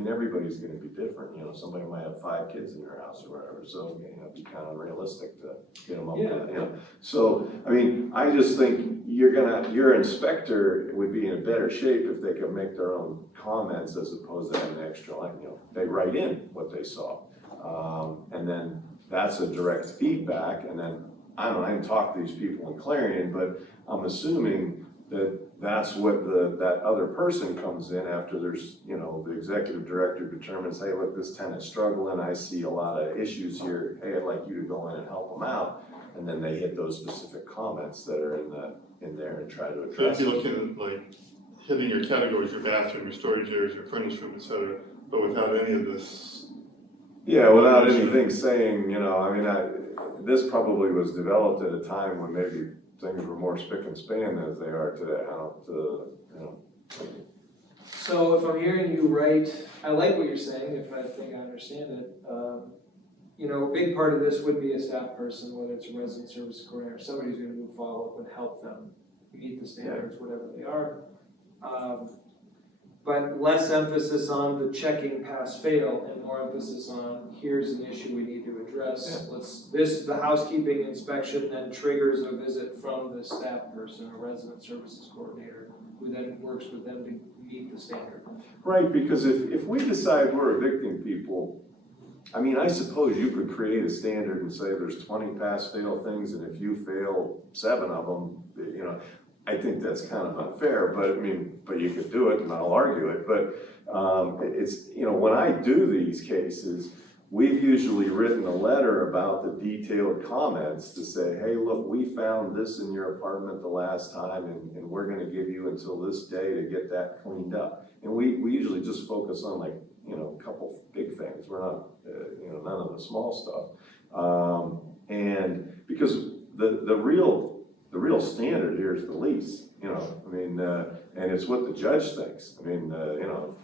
everybody's gonna be different, somebody might have 5 kids in their house or whatever, so, it'd be kind of unrealistic to get them up there, So, I just think your inspector would be in a better shape if they could make their own comments, as opposed to having an extra line, they write in what they saw. And then that's a direct feedback, and then I don't know, I didn't talk to these people in Clarion, but I'm assuming that that's what that other person comes in after there's, you know, the executive director determines, hey, look, this tenant's struggling, I see a lot of issues here, hey, I'd like you to go in and help them out. And then they hit those specific comments that are in there and try to So address if it. you're looking at like hitting your categories, your bathroom, your storage areas, your furnace room, et cetera, but without any of this. Yeah, without anything saying, you know, I mean, this probably was developed at a time when maybe things were more spick and span as they are today, I don't, you know. So if I'm hearing you right, I like what you're saying, if I think I understand it. You know, a big part of this would be a staff person, whether it's a resident service coordinator, somebody who's gonna do follow-up and help them meet the standards, whatever they are. But less emphasis on the checking pass-fail and more emphasis on, here's an issue we need to address. The housekeeping inspection then triggers a visit from the staff person, a resident services coordinator, who then works with them to meet the standard. Right, because if we decide we're evicting people, I mean, I suppose you could create a standard and say there's 20 pass-fail things, and if you fail 7 of them, you know, I think that's kind of unfair, but I mean, but you could do it, and I'll argue it, but it's, you know, when I do these cases, we've usually written a letter about the detailed comments to say, hey, look, we found this in your apartment the last time, and we're gonna give you until this day to get that cleaned up. And we usually just focus on, like, you know, a couple big things. We're not, you know, none of the small stuff. And because the real standard here is the lease, you know, I mean, and it's what the judge thinks. I mean, you know,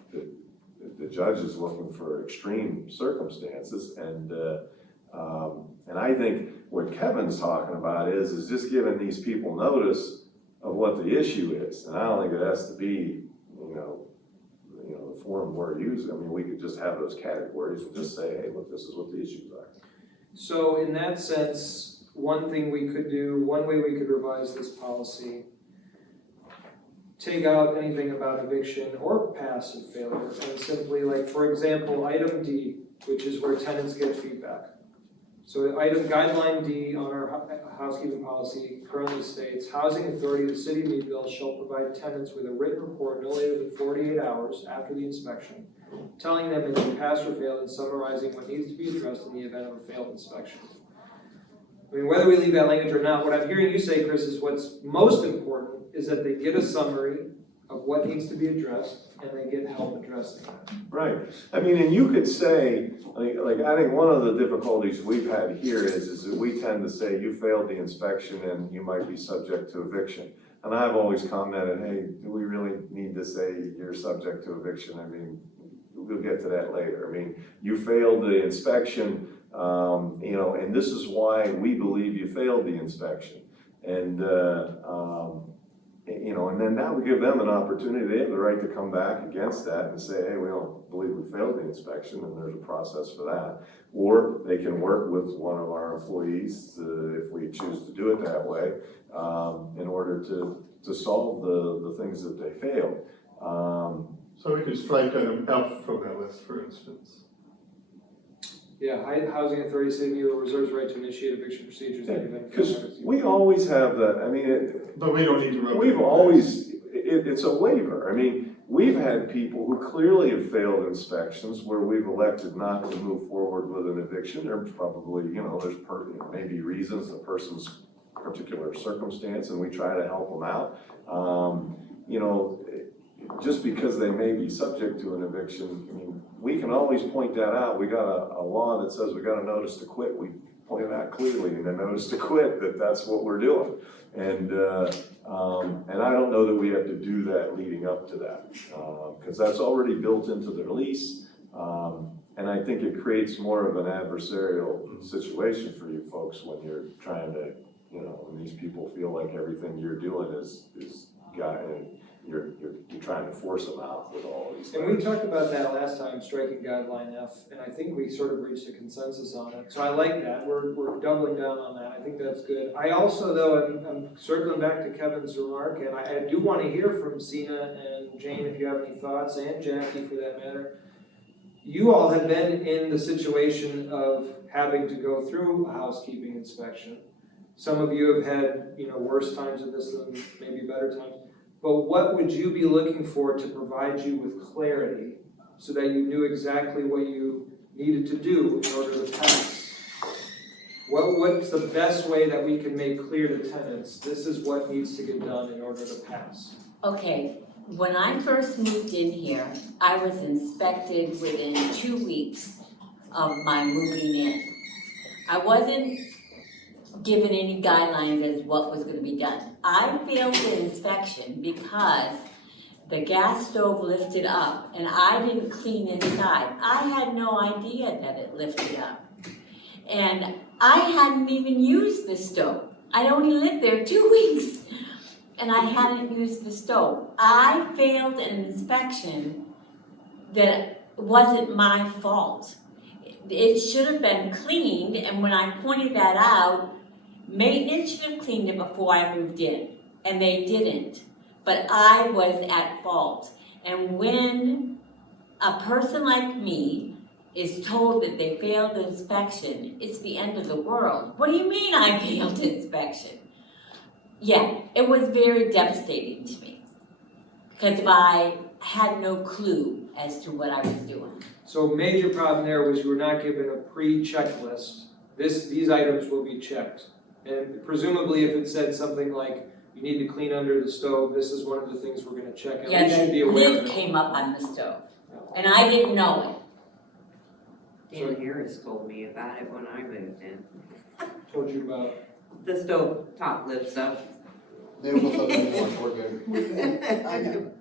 the judge is looking for extreme circumstances, and I think what Kevin's talking about is just giving these people notice of what the issue is, and I don't think it has to be, you know, the form we're using. I mean, we could just have those categories and just say, hey, look, this is what the issues are. So in that sense, one thing we could do, one way we could revise this policy, take out anything about eviction or passive failure, and simply, like, for example, item D, which is where tenants get feedback. So item guideline D on our housekeeping policy currently states, housing authority of the city of Meadville shall provide tenants with a written report no later than 48 hours after the inspection, telling them if they passed or failed and summarizing what needs to be addressed in the event of a failed inspection. I mean, whether we leave that language or not, what I'm hearing you say, Chris, is what's most important is that they get a summary of what needs to be addressed, and they get help addressing that. Right. I mean, and you could say, like I think one of the difficulties we've had here is that we tend to say you failed the inspection and you might be subject to eviction. And I've always commented, hey, do we really need to say you're subject to eviction? I mean, we'll get to that later. I mean, you failed the inspection, you know, and this is why we believe you failed the inspection. And, you know, and then that would give them an opportunity. They have the right to come back against that and say, hey, we don't believe we failed the inspection, and there's a process for that. Or they can work with one of our employees if we choose to do it that way, in order to solve the things that they failed. So we could strike item F from that list, for instance. Yeah, housing authority city of Meadville reserves the right to initiate eviction procedures. Because we always have that, I mean, But we don't need to rub it we've in. always, it's a waiver. I mean, we've had people who clearly have failed inspections where we've elected not to move forward with an eviction. There's probably, you know, there's maybe reasons, the person's particular circumstance, and we try to help them out. You know, just because they may be subject to an eviction, I mean, we can always point that out. We got a law that says we got a notice to quit. We point it out clearly in the notice to quit that that's what we're doing. And I don't know that we have to do that leading up to that, because that's already built into their lease. And I think it creates more of an adversarial situation for you folks when you're trying to, you know, when these people feel like everything you're doing is you're trying to force them out with all these things. And we talked about that last time, striking guideline F, and I think we sort of reached a consensus on it. So I like that. We're doubling down on that. I think that's good. I also, though, I'm circling back to Kevin's remark, and I do want to hear from Sina and Jane if you have any thoughts, and Jackie for that matter. You all have been in the situation of having to go through a housekeeping inspection. Some of you have had, worse times of this than maybe better times. But what would you be looking for to provide you with clarity so that you knew exactly what you needed to do in order to pass? What's the best way that we can make clear to tenants, this is what needs to get done in order to pass? Okay, when I first moved in here, I was inspected within 2 weeks of my moving in. I wasn't given any guidelines as what was gonna be done. I failed the inspection because the gas stove lifted up and I didn't clean inside. I had no idea that it lifted up. And I hadn't even used the stove. I'd only lived there 2 weeks and I hadn't used the stove. I failed an inspection that wasn't my fault. It should have been cleaned, and when I pointed that out, maintenance should have cleaned it before I moved in, and they didn't. But I was at fault. And when a person like me is told that they failed the inspection, it's the end of the world. What do you mean I failed the inspection? Yeah, it was very devastating to me because I had no clue as to what I was doing. So a major problem there was you were not given a pre-checklist. These items will be checked. And presumably if it said something like, you need to clean under the stove, this is one of the things we're gonna check. And we should be Yeah, the aware of lid it. came up on the stove, and I didn't know it. Dan Harris told me about it when I moved in. Told you about. The stove top lifts up. They will put them in, we're good. I know.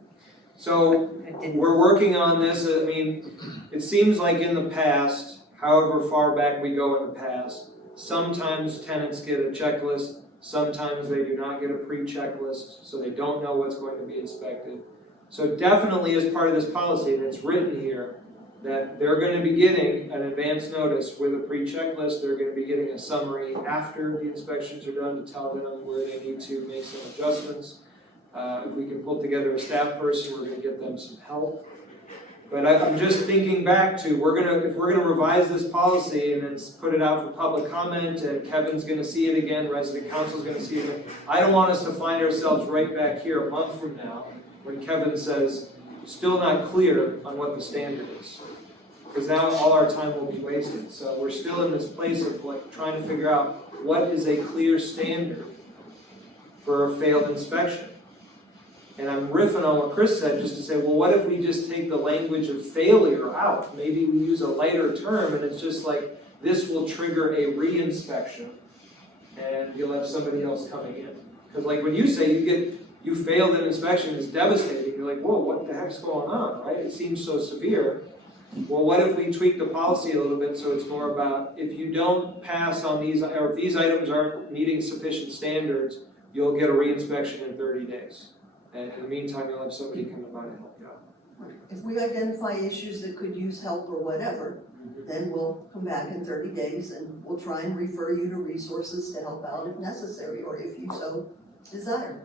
So we're working on this. I mean, it seems like in the past, however far back we go in the past, sometimes tenants get a checklist, sometimes they do not get a pre-checklist, so they don't know what's going to be inspected. So definitely as part of this policy, and it's written here, that they're going to be getting an advance notice with a pre-checklist. They're going to be getting a summary after the inspections are done to tell them where they need to make some adjustments. If we can pull together a staff person, we're going to get them some help. But I'm just thinking back to, if we're gonna revise this policy and then put it out for public comment, and Kevin's gonna see it again, resident council's gonna see it again, I don't want us to find ourselves right back here a month from now when Kevin says, still not clear on what the standard is. Because now all our time will be wasted. So we're still in this place of like trying to figure out what is a clear standard for a failed inspection. And I'm riffing on what Chris said just to say, well, what if we just take the language of failure out? Maybe we use a lighter term and it's just like, this will trigger a re-inspection and you'll have somebody else coming in. Because like when you say you failed an inspection, it's devastating. You're like, whoa, what the heck's going on, right? It seems so severe. Well, what if we tweak the policy a little bit so it's more about, if you don't pass on these, or if these items aren't meeting sufficient standards, you'll get a re-inspection in 30 days. And in the meantime, you'll have somebody come by and help you out. If we identify issues that could use help or whatever, then we'll come back in 30 days and we'll try and refer you to resources to help out if necessary, or if you so desire.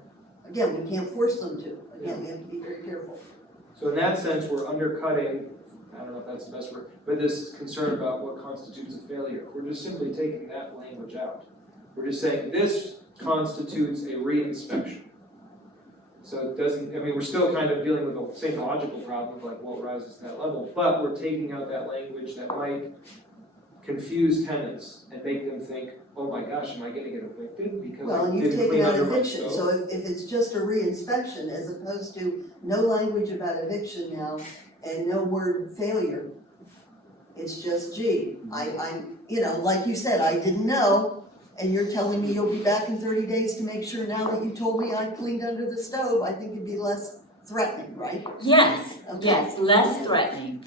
Again, we can't force them to. Again, we have to be very careful. So in that sense, we're undercutting, I don't know if that's the best word, but this concern about what constitutes a failure. We're just simply taking that language out. We're just saying this constitutes a re-inspection. So it doesn't, I mean, we're still kind of dealing with the same logical problem of like what rises to that level, but we're taking out that language that might confuse tenants and make them think, oh my gosh, am I gonna get evicted because Well, I and you've didn't taken clean out under my eviction, stove? so if it's just a re-inspection as opposed to no language about eviction now and no word failure, it's just, gee, I'm, like you said, I didn't know, and you're telling me you'll be back in 30 days to make sure now that you told me I cleaned under the stove, I think it'd be less threatening, right? Yes, Okay. yes, less threatening.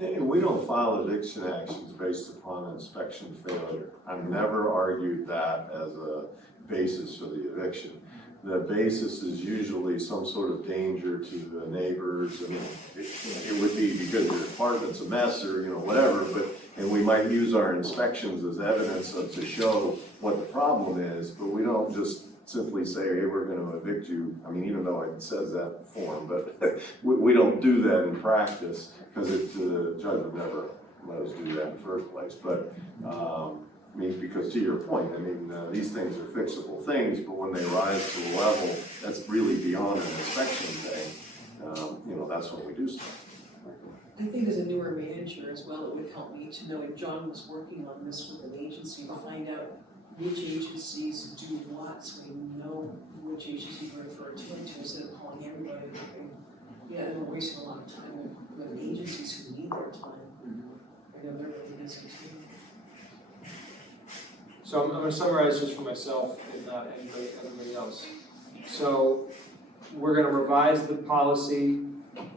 And we don't file eviction actions based upon inspection failure. I've never argued that as a basis for the eviction. The basis is usually some sort of danger to the neighbors. I mean, it would be because your apartment's a mess or, whatever, and we might use our inspections as evidence to show what the problem is, but we don't just simply say, hey, we're gonna evict you. I mean, even though it says that in form, but we don't do that in practice because the judge would never let us do that in the first place. But I mean, because to your point, I mean, these things are fixable things, but when they rise to a level that's really beyond an inspection thing, you know, that's when we do stuff. I think as a newer manager as well, it would help me to know if John was working on this with an agency to find out which agencies do what, so we know which agency to refer to instead of calling everybody. Yeah, and we're wasting a lot of time with agencies who need their time. I know they're really busy too. So I'm gonna summarize just for myself, if not everybody else. So we're gonna revise the policy,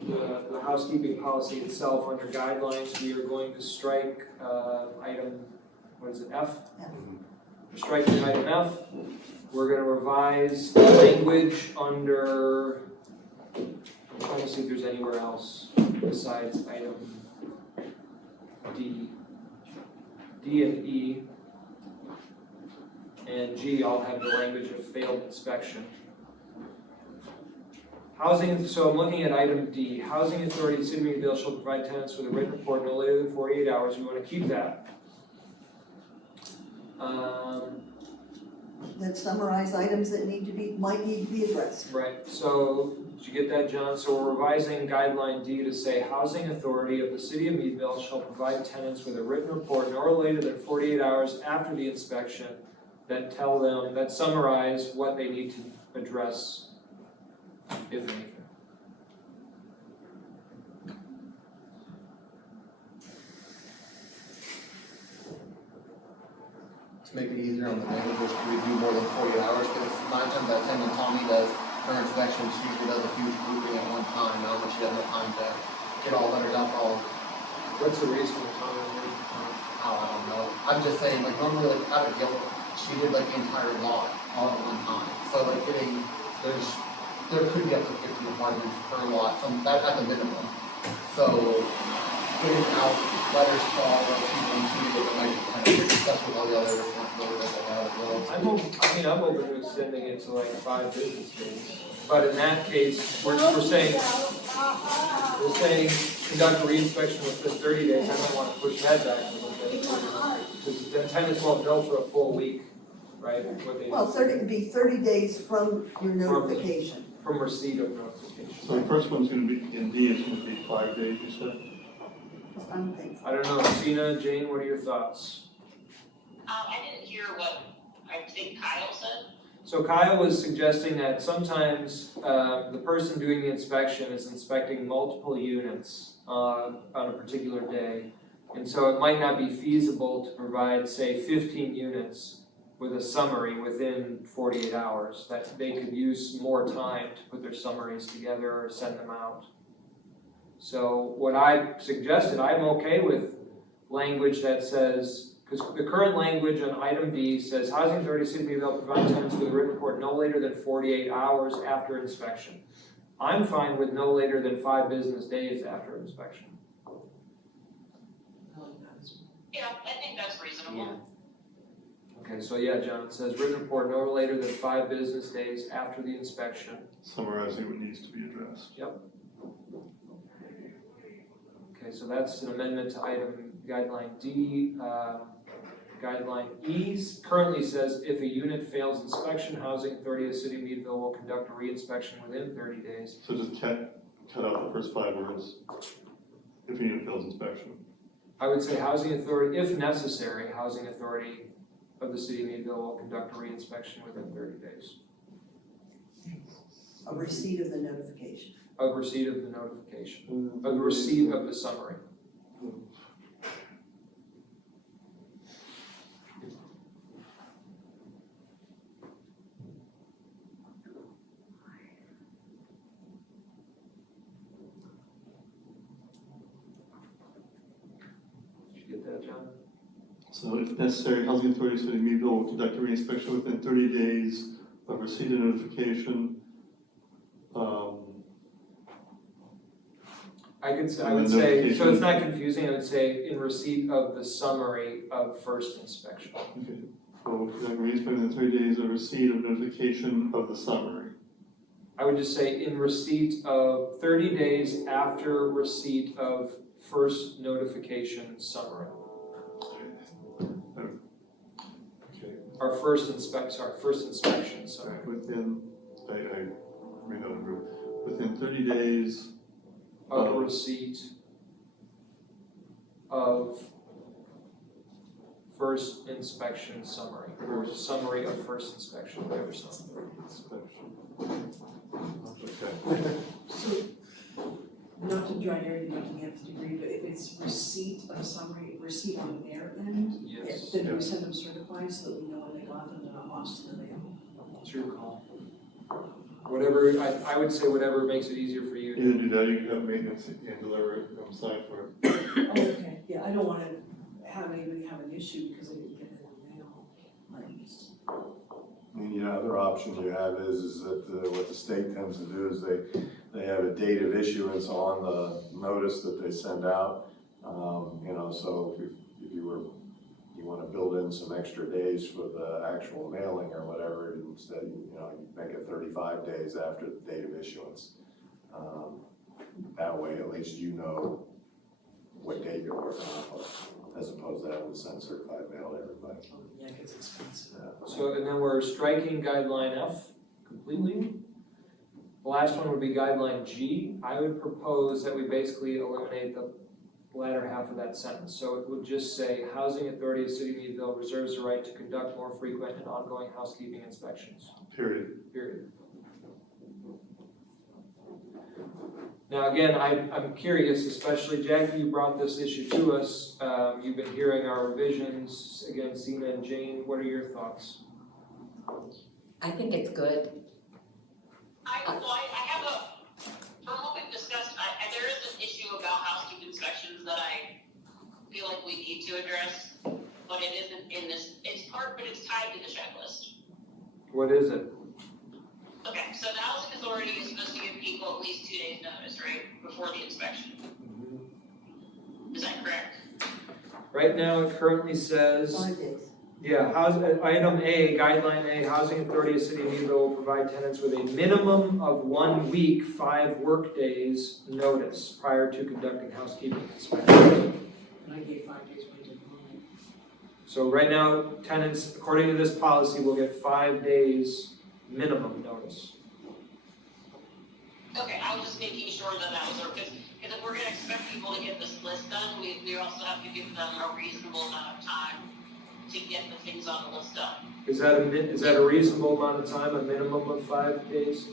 the housekeeping policy itself under guidelines. We are going to strike, item, what is it, F? F. We're striking item F. We're gonna revise the language under, I'm trying to see if there's anywhere else besides item D. D and E and G all have the language of failed inspection. Housing, so I'm looking at item D. Housing authority of the city of Meadville shall provide tenants with a written report no later than 48 hours. We want to keep that. That summarize items that might need to be addressed. Right, so did you get that, John? So we're revising guideline D to say housing authority of the city of Meadville shall provide tenants with a written report no later than 48 hours after the inspection that summarize what they need to address, if anything. To make it easier on the managers to review more than 48 hours, because 9 times out of 10 when Tommy does her inspections, she usually does a huge grouping at one time, now when she doesn't have time to get all letters up, all, What's the reason for comment? I don't know. I'm just saying, like, normally, like, out of Gil, she did like the entire lot all at one time. So like there could be up to 50 apartments per lot, that at the minimum. So getting out letters to all the people in Cuba that might kind of discuss with all the other responsibilities that they have as well. I'm open to extending it to like 5 business days. But in that case, we're saying conduct a re-inspection within 30 days. I don't want to push that back a little bit. Because the tenants won't know for a full week, right? What they Well, it'd be 30 days from your notification. from receipt of notification. So the first one's gonna be, in D, it's gonna be 5 days, you said? I don't think. I don't know, Sina, Jane, what are your thoughts? I didn't hear what I think Kyle said. So Kyle was suggesting that sometimes the person doing the inspection is inspecting multiple units on a particular day. And so it might not be feasible to provide, say, 15 units with a summary within 48 hours, that they could use more time to put their summaries together or send them out. So what I suggested, I'm okay with language that says, because the current language on item D says, housing authority city of Meadville provide tenants with a written report no later than 48 hours after inspection. I'm fine with no later than 5 business days after inspection. Yeah, I think that's reasonable. Okay, so yeah, John, it says written report no later than 5 business days after the inspection. Summarizing what needs to be addressed. Okay, so that's an amendment to item guideline D. Guideline E currently says if a unit fails inspection, housing authority of the city of Meadville will conduct a re-inspection within 30 days. So just cut out the first 5 words, if a unit fails inspection. I would say housing authority, if necessary, housing authority of the city of Meadville will conduct a re-inspection within 30 days. A receipt of the notification. Of receipt of the notification, of receipt of the summary. Did you get that, John? So if necessary, housing authority of the city of Meadville will conduct a re-inspection within 30 days of receipt of notification. I would say, so it's not confusing, I would say in receipt of the summary of first inspection. Okay, so conduct a re-inspection within 30 days of receipt of notification of the summary. I would just say in receipt of 30 days after receipt of first notification summary. our first inspection, sorry. Within, I read out a group, within 30 days, Of receipt of first inspection summary, or summary of first inspection, whatever something. okay. So, not to drag everything up to the nth degree, but if it's receipt of summary, receipt on their end, Yes, then we send them certified so that we know when they got them, they're not lost in the mail. it's your call. Whatever, I would say whatever makes it easier for you. Either do that, or you can have maintenance and deliver it, sign for it. Oh, okay, yeah, I don't wanna have anybody have an issue because they didn't get it in the mail, like. I mean, the other option you have is that what the state tends to do is they have a date of issuance on the notice that they send out. You know, so if you wanna build in some extra days for the actual mailing or whatever, instead, you know, you make it 35 days after the date of issuance. That way, at least you know what date you're working off of, as opposed to having to send certified mail to everybody. Yeah, it gets expensive. So, and then we're striking guideline F completely. The last one would be guideline G. I would propose that we basically eliminate the latter half of that sentence. So it would just say, Housing Authority of City of Meadville reserves the right to conduct more frequent and ongoing housekeeping inspections, Period. period. Now, again, I'm curious, especially Jackie, you brought this issue to us. You've been hearing our revisions. Again, Sina and Jane, what are your thoughts? I think it's good. I have from what we've discussed, there is an issue about housekeeping inspections that I feel like we need to address, but it isn't in this, but it's tied to the checklist. What is it? Okay, so the housing authority is supposed to give people at least 2 days notice, right, before the inspection. Is that correct? Right now, it currently says, 5 days. yeah, item A, guideline A, Housing Authority of City of Meadville will provide tenants with a minimum of 1 week, 5 work days notice prior to conducting housekeeping inspections. And I gave 5 days when I did mine. So right now, tenants, according to this policy, will get 5 days minimum notice. Okay, I was just making sure that was, because if we're gonna expect people to get this list done, we also have to give them a reasonable amount of time to get the things on the list done. Is that a reasonable amount of time, a minimum of 5 days?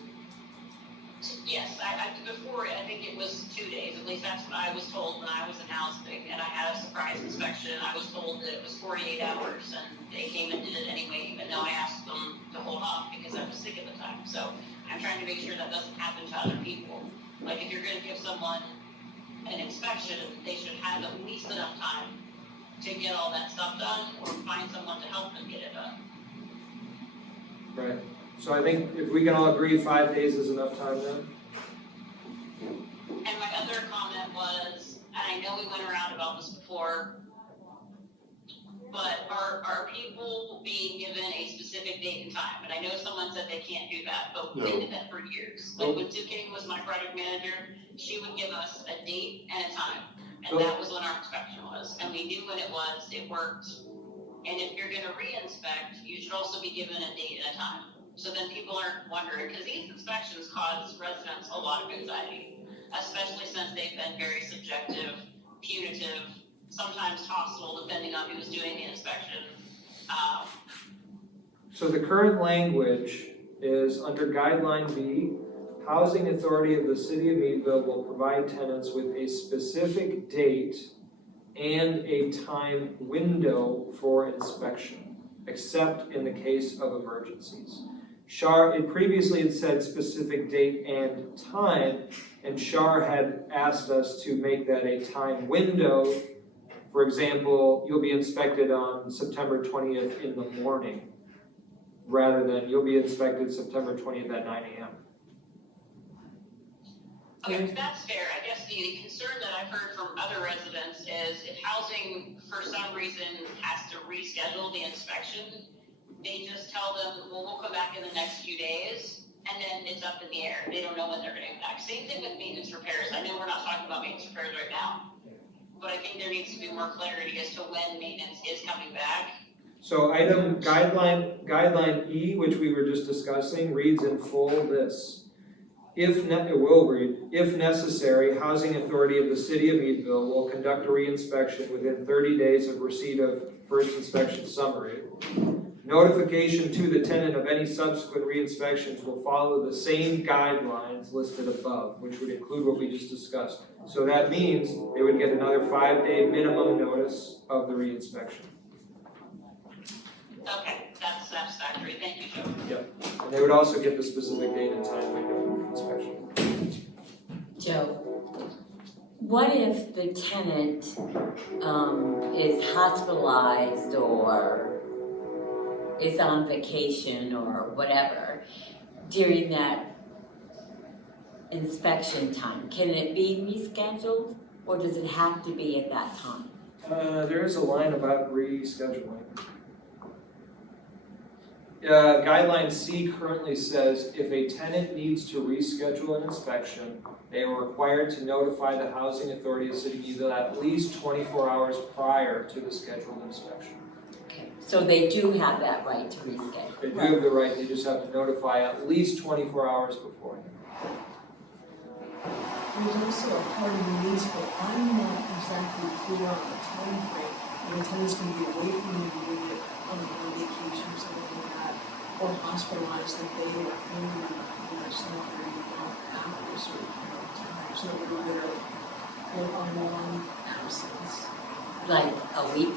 Yes, before, I think it was 2 days, at least that's what I was told when I was in housing, and I had a surprise inspection. I was told that it was 48 hours, and they came and did it anyway, even though I asked them to hold off because I was sick at the time. So I'm trying to make sure that doesn't happen to other people. Like, if you're gonna give someone an inspection, they should have at least enough time to get all that stuff done, or find someone to help them get it done. Right. So I think if we can all agree 5 days is enough time then? And my other comment was, and I know we went around about this before, but are people being given a specific date and time? And I know someone said they can't do that, but we did that for years. Like when Sue King was my project manager, she would give us a date and a time. And that was when our inspection was. And we knew when it was, it worked. And if you're gonna re-inspect, you should also be given a date and a time. So then people aren't wondering, because these inspections cause residents a lot of anxiety, especially since they've been very subjective, punitive, sometimes hostile, depending on who's doing the inspection. So the current language is under guideline B, Housing Authority of the City of Meadville will provide tenants with a specific date and a time window for inspection, except in the case of emergencies. It previously had said specific date and time, and Shar had asked us to make that a time window. For example, you'll be inspected on September 20th in the morning, rather than you'll be inspected September 20th at 9 a.m. Okay, that's fair. I guess the concern that I've heard from other residents is if housing, for some reason, has to reschedule the inspection, they just tell them, well, we'll come back in the next few days, and then it's up in the air. They don't know when they're gonna get back. Same thing with maintenance repairs. I know we're not talking about maintenance repairs right now, but I think there needs to be more clarity as to when maintenance is coming back. So item guideline E, which we were just discussing, reads in full this. It will read, if necessary, Housing Authority of the City of Meadville will conduct a reinspection within 30 days of receipt of first inspection summary. Notification to the tenant of any subsequent re-inspections will follow the same guidelines listed above, which would include what we just discussed. So that means they would get another 5-day minimum notice of the re-inspection. Okay, that's satisfactory, thank you, Joe. And they would also get the specific date and time window of inspection. Joe, what if the tenant, is hospitalized or is on vacation or whatever during that inspection time? Can it be rescheduled or does it have to be at that time? There is a line about rescheduling. Guideline C currently says if a tenant needs to reschedule an inspection, they are required to notify the Housing Authority of City of Meadville at least 24 hours prior to the scheduled inspection. Okay, so they do have that right to reschedule. They do have the right, they just have to notify at least 24 hours beforehand. There's also a part of the lease, but I'm not exactly clear on the timeframe. When a tenant's gonna be away from the unit on vacation or something like that, or hospitalized, that they or a family member can be suffering after a certain period of time. So it would be a long absence. Like a week?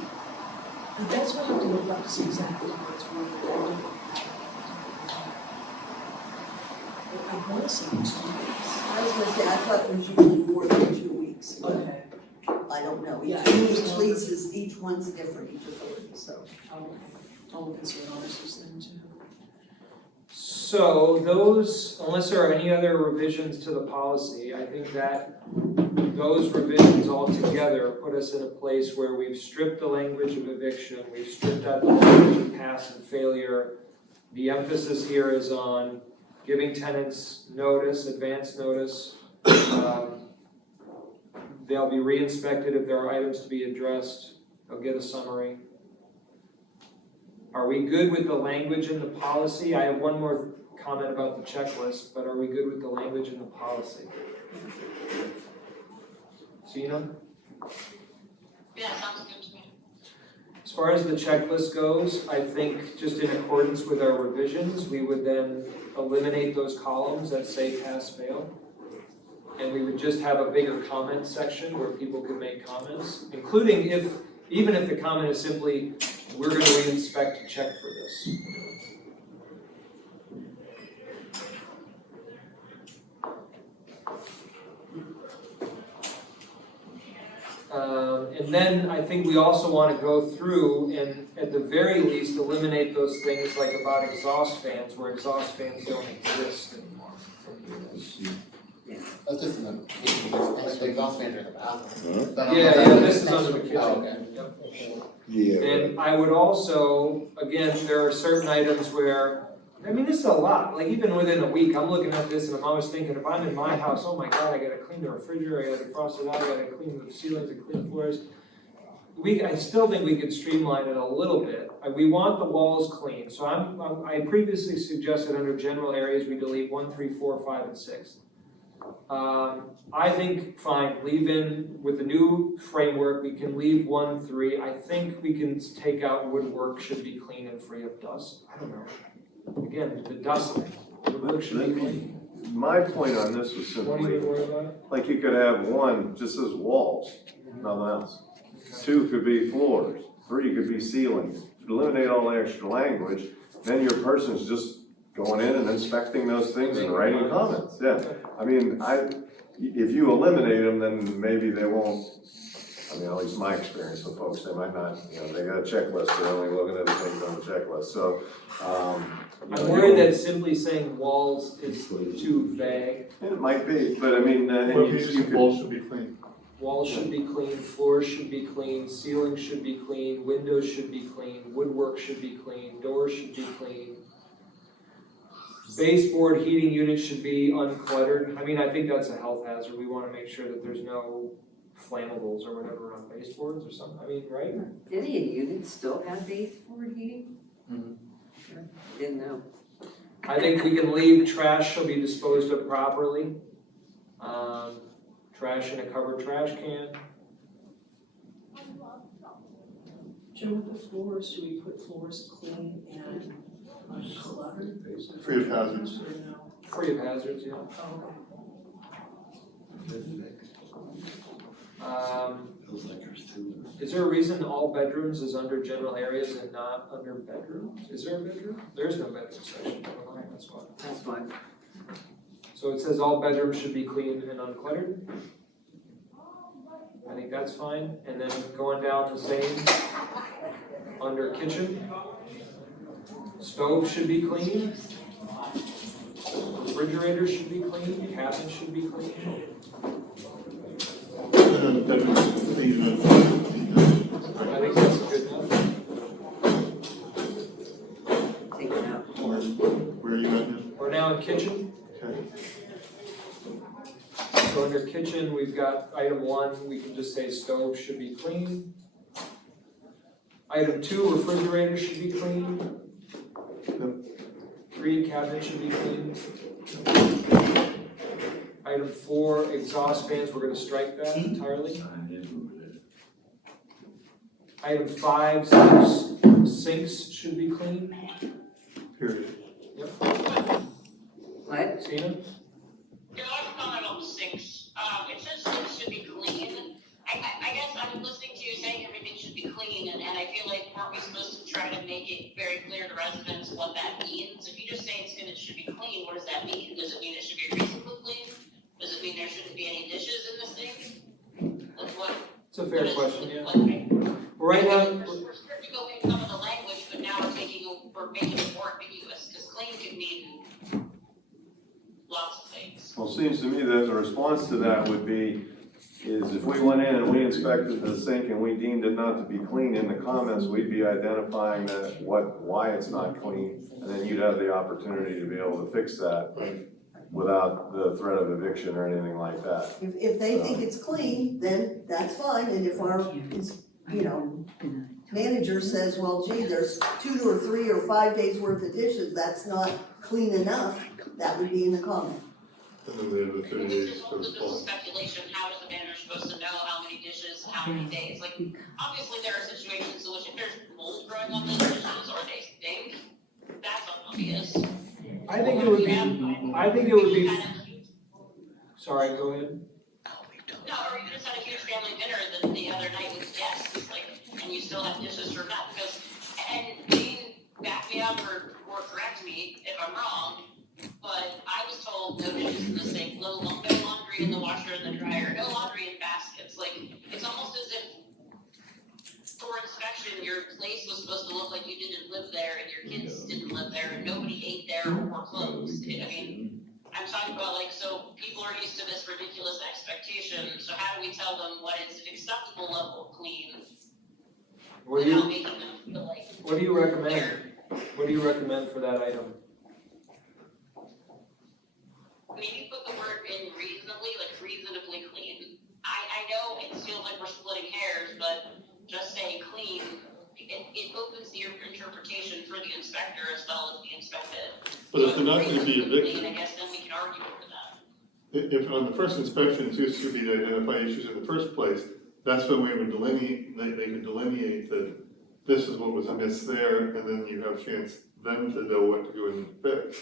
And that's what I have to look up to see exactly how it's worded. I wanna say it's 2 weeks. I was gonna say, I thought it was usually more than 2 weeks. Okay. I don't know, Yeah, each lease is, each one's different, each authority, so. I'll look and see what others is then too. So those, unless there are any other revisions to the policy, I think that those revisions all together put us in a place where we've stripped the language of eviction, we've stripped out the language of pass and failure. The emphasis here is on giving tenants notice, advance notice. They'll be re-inspected if there are items to be addressed. They'll get a summary. Are we good with the language in the policy? I have one more comment about the checklist, but are we good with the language in the policy? Gina? Yeah, sounds good to me. As far as the checklist goes, I think just in accordance with our revisions, we would then eliminate those columns that say pass, fail. And we would just have a bigger comment section where people could make comments, including even if the comment is simply, we're gonna re-inspect to check for this. And then I think we also want to go through and at the very least eliminate those things like about exhaust fans, where exhaust fans don't exist anymore from units. That's just in the kitchen, like the exhaust fan in the bathroom. Yeah, this is under the kitchen. Oh, okay. Yep. Yeah. And I would also, again, there are certain items where, I mean, this is a lot, like even within a week, I'm looking at this and I'm always thinking, if I'm in my house, oh my God, I gotta clean the refrigerator, I gotta defrost it out, I gotta clean the ceilings and clean the floors. I still think we could streamline it a little bit. We want the walls clean, so I previously suggested under general areas, we delete 1, 3, 4, 5, and 6. I think, fine, leave in, with the new framework, we can leave 1, 3. I think we can take out woodwork should be clean and free of dust. I don't know. Again, the dust, the work should be clean. My point on this was What are you simply, worried about? like you could have one, just as walls, nothing else. 2 could be floors, 3 could be ceilings. Eliminate all the extra language, then your person's just going in and inspecting those things and writing comments, yeah. I mean, if you eliminate them, then maybe they won't, I mean, at least my experience with folks, they might not, they got a checklist, they're only looking at the things on the checklist, so, I'm worried that simply saying walls is too vague. It might be, but I mean, Or you maybe the could, walls should be clean. Walls should be clean, floors should be clean, ceilings should be clean, windows should be clean, woodwork should be clean, doors should be clean. Baseboard heating units should be uncluttered. I mean, I think that's a health hazard. We want to make sure that there's no flammables or whatever on baseboards or something, I mean, right? Did any units still have baseboard heating? Didn't know. I think we can leave trash shall be disposed of properly. Trash in a covered trash can. Joe, with the floors, do we put floors clean and uncluttered? Free of hazards. Or no? Free of hazards, yeah. Oh, Is there a reason all bedrooms is under general areas and not under bedrooms? Is there a bedroom? There is no bedroom section, never mind, that's why. That's why. So it says all bedrooms should be clean and uncluttered. I think that's fine, and then going down the same, under kitchen. Stove should be clean. Refrigerator should be clean, cabinets should be clean. And then the bedrooms clean and I think that's good enough. Take it out. where are you at now? We're now in kitchen. Okay. So under kitchen, we've got item 1, we can just say stove should be clean. Item 2, refrigerator should be clean. 3, cabinet should be clean. Item 4, exhaust fans, we're gonna strike that entirely. Item 5, sinks should be clean. Period. Yep, What? Sina? Yeah, I have a comment on the sinks. It says sinks should be clean. I guess I'm listening to you saying everything should be clean, and I feel like aren't we supposed to try to make it very clear to residents what that means? If you just say it should be clean, what does that mean? Does it mean it should be reasonably clean? Does it mean there shouldn't be any dishes in the sink? Like what? It's a fair question, yeah. Like, Right now, we're stripping away some of the language, but now we're making it more ambiguous, because clean could mean lots of things. Well, it seems to me that the response to that would be, is if we went in and we inspected the sink and we deemed it not to be clean, in the comments, we'd be identifying that, why it's not clean, and then you'd have the opportunity to be able to fix that Right. without the threat of eviction or anything like that. If they think it's clean, then that's fine, and if our, manager says, well, gee, there's 2 or 3 or 5 days worth of dishes, that's not clean enough, that would be in the comment. And then we have the 30 This days is to also just respond. speculation, how is the manager supposed to know how many dishes, how many days? Like, obviously, there are situations in which if there's mold growing on those dishes or they stink, that's obvious. I think it would be, sorry, go ahead. No, or you just had a huge family dinner the other night with guests, like, and you still have dishes for that, because, and Dean, back me up or correct me if I'm wrong, but I was told no dishes in the sink, no laundry in the washer and the dryer, no laundry in baskets, like, it's almost as if for inspection, your place was supposed to look like you didn't live there and your kids didn't live there and nobody ate there or were closed. I mean, I'm talking about like, so people are used to this ridiculous expectation, so how do we tell them what is an acceptable level of clean without making them feel like What do you recommend? What do you recommend for that item? maybe put the word in reasonably, like reasonably clean. I know it feels like we're splitting hairs, but just saying clean, it opens the interpretation for the inspector as well as the inspected. But if they're not gonna be Reasonably clean, evicted, I guess then we can argue over that. if on the first inspection, it's used to be to identify issues in the first place, that's when we would delineate, they could delineate that this is what was amiss there, and then you have a chance then to know what to go and fix.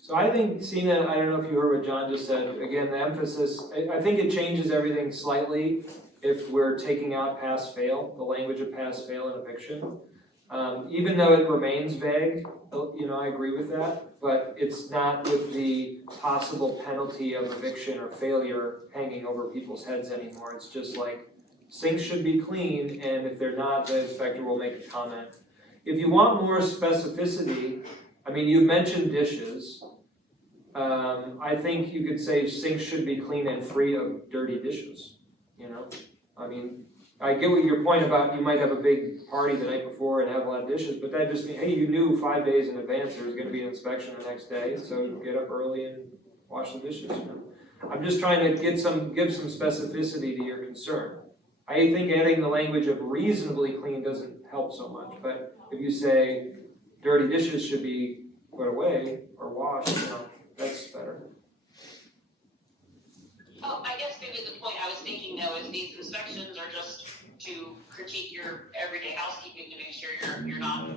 So I think, Sina, I don't know if you heard what John just said, again, the emphasis, I think it changes everything slightly if we're taking out pass-fail, the language of pass-fail in eviction. Even though it remains vague, I agree with that, but it's not with the possible penalty of eviction or failure hanging over people's heads anymore. It's just like, sinks should be clean, and if they're not, the inspector will make a comment. If you want more specificity, I mean, you mentioned dishes. I think you could say sinks should be clean and free of dirty dishes, I mean, I get what your point about you might have a big party the night before and have a lot of dishes, but that just means, hey, you knew 5 days in advance there was gonna be an inspection the next day, so get up early and wash the dishes, I'm just trying to give some specificity to your concern. I think adding the language of reasonably clean doesn't help so much, but if you say dirty dishes should be put away or washed, that's better. Oh, I guess maybe the point I was thinking though is these inspections are just to critique your everyday housekeeping to make sure you're not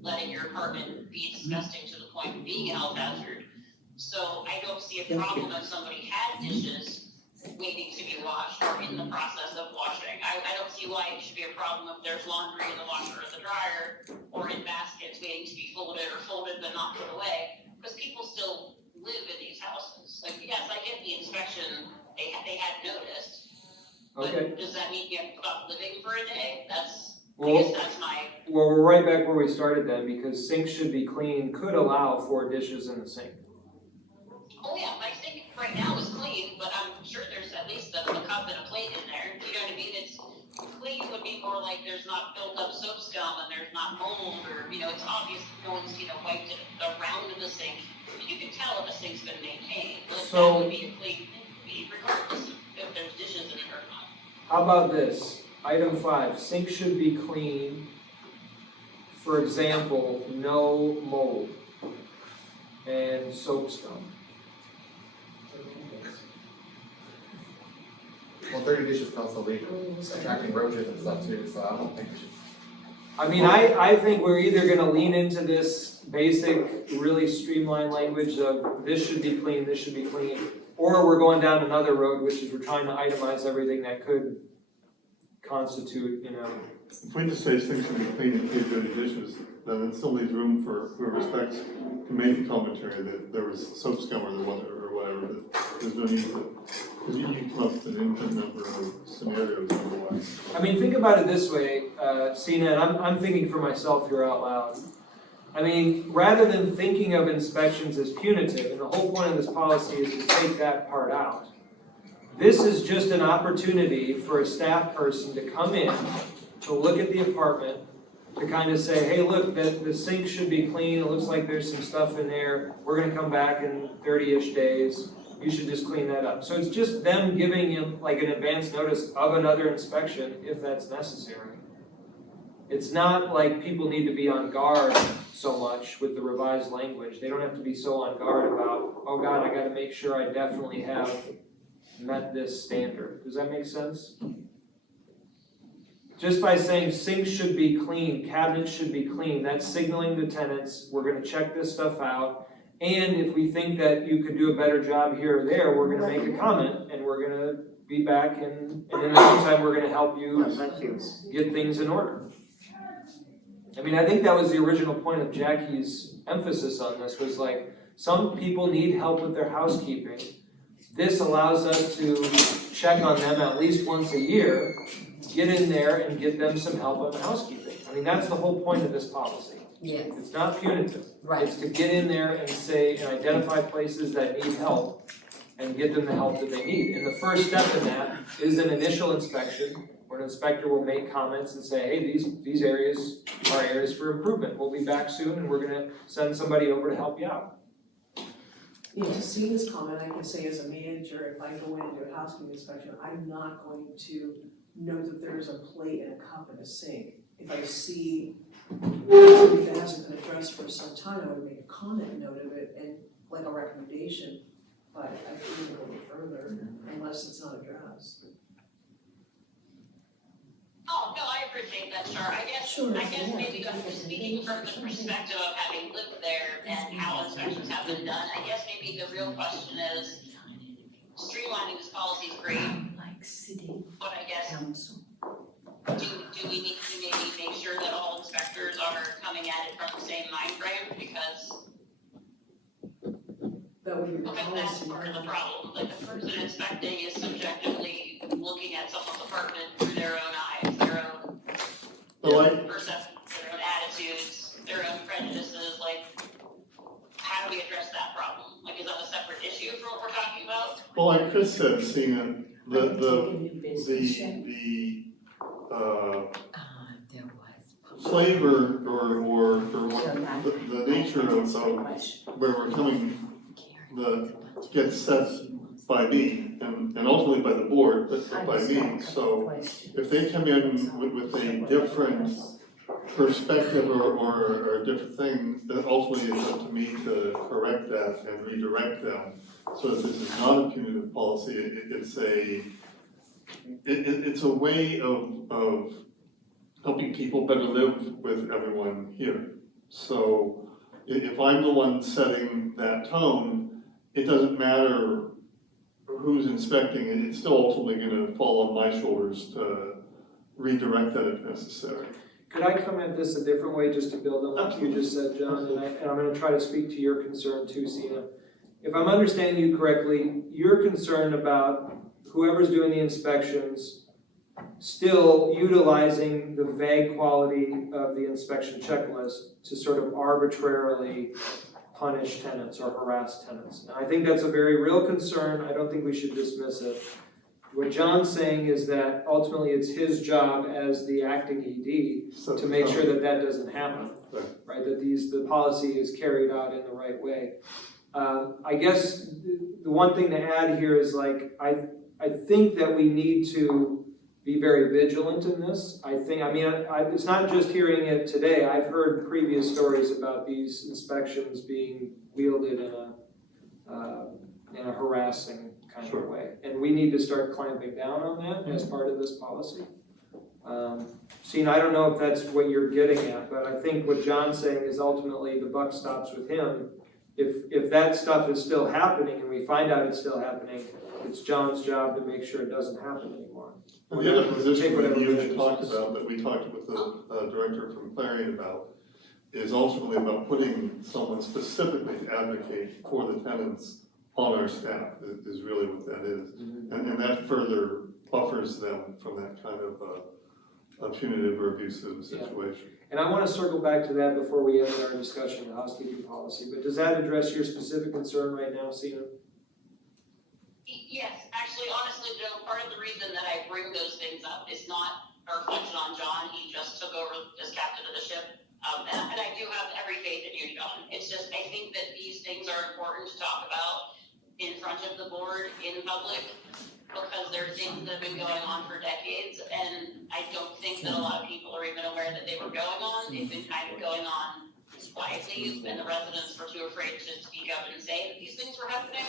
letting your apartment be disgusting to the point of being a health hazard. So I don't see a problem if somebody had dishes waiting to be washed or in the process of washing. I don't see why it should be a problem if there's laundry in the washer or the dryer or in baskets waiting to be folded or folded but not put away, because people still live in these houses. Like, yes, I get the inspection, they had noticed, Okay. but does that mean you have to stop living for a day? I Well, guess that's my, well, we're right back where we started then, because sinks should be clean could allow for dishes in the sink. oh yeah, my sink right now is clean, but I'm sure there's at least a cup and a plate in there. You know what I mean? It's clean would be more like there's not built up soap scum and there's not mold, or, it's obvious no one's, wiped it around the sink. You can tell if a sink's been maintained, but So- that would be a clean thing, regardless if there's dishes in it or not. How about this? Item 5, sink should be clean. For example, no mold and soap scum. Well, dirty dishes can also lead to attracting roaches and stuff too, so I don't think we should. I mean, I think we're either gonna lean into this basic, really streamlined language of this should be clean, this should be clean, or we're going down another road, which is we're trying to itemize everything that could constitute, If we just say things should be clean and clean dirty dishes, then it still leaves room for whoever expects to make a commentary that there was soap scum or whatever, that there's no need to, because you come up with an infinite number of scenarios otherwise. I mean, think about it this way, Sina, and I'm thinking for myself here out loud. I mean, rather than thinking of inspections as punitive, and the whole point of this policy is to take that part out. This is just an opportunity for a staff person to come in, to look at the apartment, to kind of say, hey, look, the sink should be clean, it looks like there's some stuff in there, we're gonna come back in 30-ish days, you should just clean that up. So it's just them giving him like an advance notice of another inspection if that's necessary. It's not like people need to be on guard so much with the revised language. They don't have to be so on guard about, oh God, I gotta make sure I definitely have met this standard. Does that make sense? Just by saying sinks should be clean, cabinets should be clean, that's signaling to tenants, we're gonna check this stuff out. And if we think that you could do a better job here or there, we're gonna make a comment and we're gonna be back and in the meantime, we're gonna help you get things in order. I mean, I think that was the original point of Jackie's emphasis on this, was like, some people need help with their housekeeping. This allows us to check on them at least once a year, get in there and get them some help on the housekeeping. I mean, that's the whole point of this policy. Yes, It's not punitive. right. It's to get in there and say, and identify places that need help and get them the help that they need. And the first step in that is an initial inspection, where an inspector will make comments and say, hey, these areas are areas for improvement. We'll be back soon and we're gonna send somebody over to help you out. To see this comment, I can say as a manager, if I go in and do a housekeeping inspection, I'm not going to note that there's a plate and a cup and a sink. If I see something that hasn't been addressed for some time, I would make a comment note of it and like a recommendation, but I couldn't go further unless it's not addressed. Oh, no, I appreciate that, Char. I guess maybe I'm speaking from the perspective of having lived there and how inspections have been done. I guess maybe the real question is, streamlining this policy is great, but I guess, do we need to maybe make sure that all inspectors are coming at it from the same mind frame? Because That would be the okay, that's policy. part of the problem. Like, the person inspecting is subjectively looking at someone's apartment through their own eyes, their own perceptions, their own attitudes, their own prejudices. Like, how do we address that problem? Like, is that a separate issue for what we're talking about? Well, like Chris said, seeing There flavor or what the nature of where we're coming, gets set by me and ultimately by the board, but by me. So if they come in with a different perspective or a different thing, then ultimately it's up to me to correct that and redirect them. So that this is not a punitive policy, it's a way of helping people better live with everyone here. So if I'm the one setting that tone, it doesn't matter who's inspecting it, it's still ultimately gonna fall on my shoulders to redirect that if necessary. Could I come at this a different way, just to build on what you just said, John, and I'm gonna try to speak to your concern too, Sina. If I'm understanding you correctly, you're concerned about whoever's doing the inspections still utilizing the vague quality of the inspection checklist to sort of arbitrarily punish tenants or harass tenants. And I think that's a very real concern. I don't think we should dismiss it. What John's saying is that ultimately it's his job as the acting ED to make sure that that doesn't happen, right? That the policy is carried out in the right way. I guess the one thing to add here is like, I think that we need to be very vigilant in this. It's not just hearing it today. I've heard previous stories about these inspections being wielded in a harassing kind of way. And we need to start clamping down on that as part of this policy. Sina, I don't know if that's what you're getting at, but I think what John's saying is ultimately the buck stops with him. If that stuff is still happening and we find out it's still happening, it's John's job to make sure it doesn't happen anymore. And the other position that you talked about, that we talked with the director from Clarion about, is ultimately about putting someone specifically to advocate for the tenants on our staff, is really what that is. And that further buffers them from that kind of a punitive or abusive situation. And I want to circle back to that before we end our discussion of housekeeping policy, but does that address your specific concern right now, Sina? Yes, actually, honestly, Joe, part of the reason that I bring those things up is not a reflection on John. He just took over as captain of the ship. And I do have every faith in you, John. It's just, I think that these things are important to talk about in front of the board, in public, because there are things that have been going on for decades, and I don't think that a lot of people are even aware that they were going on. They've been kind of going on quietly, and the residents were too afraid to speak up and say that these things were happening.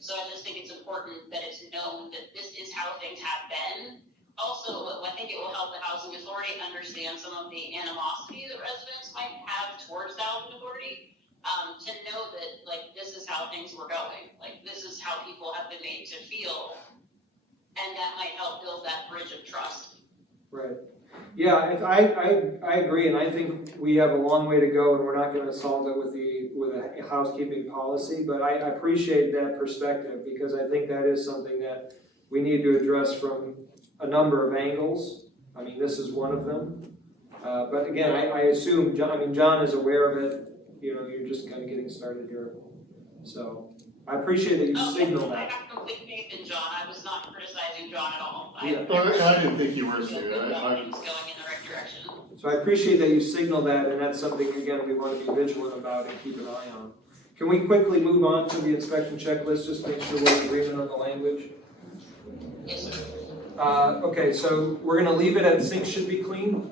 So I just think it's important that it's known that this is how things have been. Also, I think it will help the housing authority understand some of the animosity that residents might have towards the housing authority. To know that, like, this is how things were going. Like, this is how people have been made to feel. And that might help build that bridge of trust. Right. Yeah, I agree, and I think we have a long way to go, and we're not going to solve it with a housekeeping policy. But I appreciate that perspective, because I think that is something that we need to address from a number of angles. I mean, this is one of them. But again, I assume John is aware of it. You know, you're just kind of getting started here. So I appreciate that you signaled that. I have complete faith in John. I was not criticizing John at all. I didn't think you were saying that. Going in the right direction. So I appreciate that you signal that, and that's something, again, we want to be vigilant about and keep an eye on. Can we quickly move on to the inspection checklist, just to make sure we're in agreement on the language? Yes, sir. Okay, so we're gonna leave it at sinks should be clean?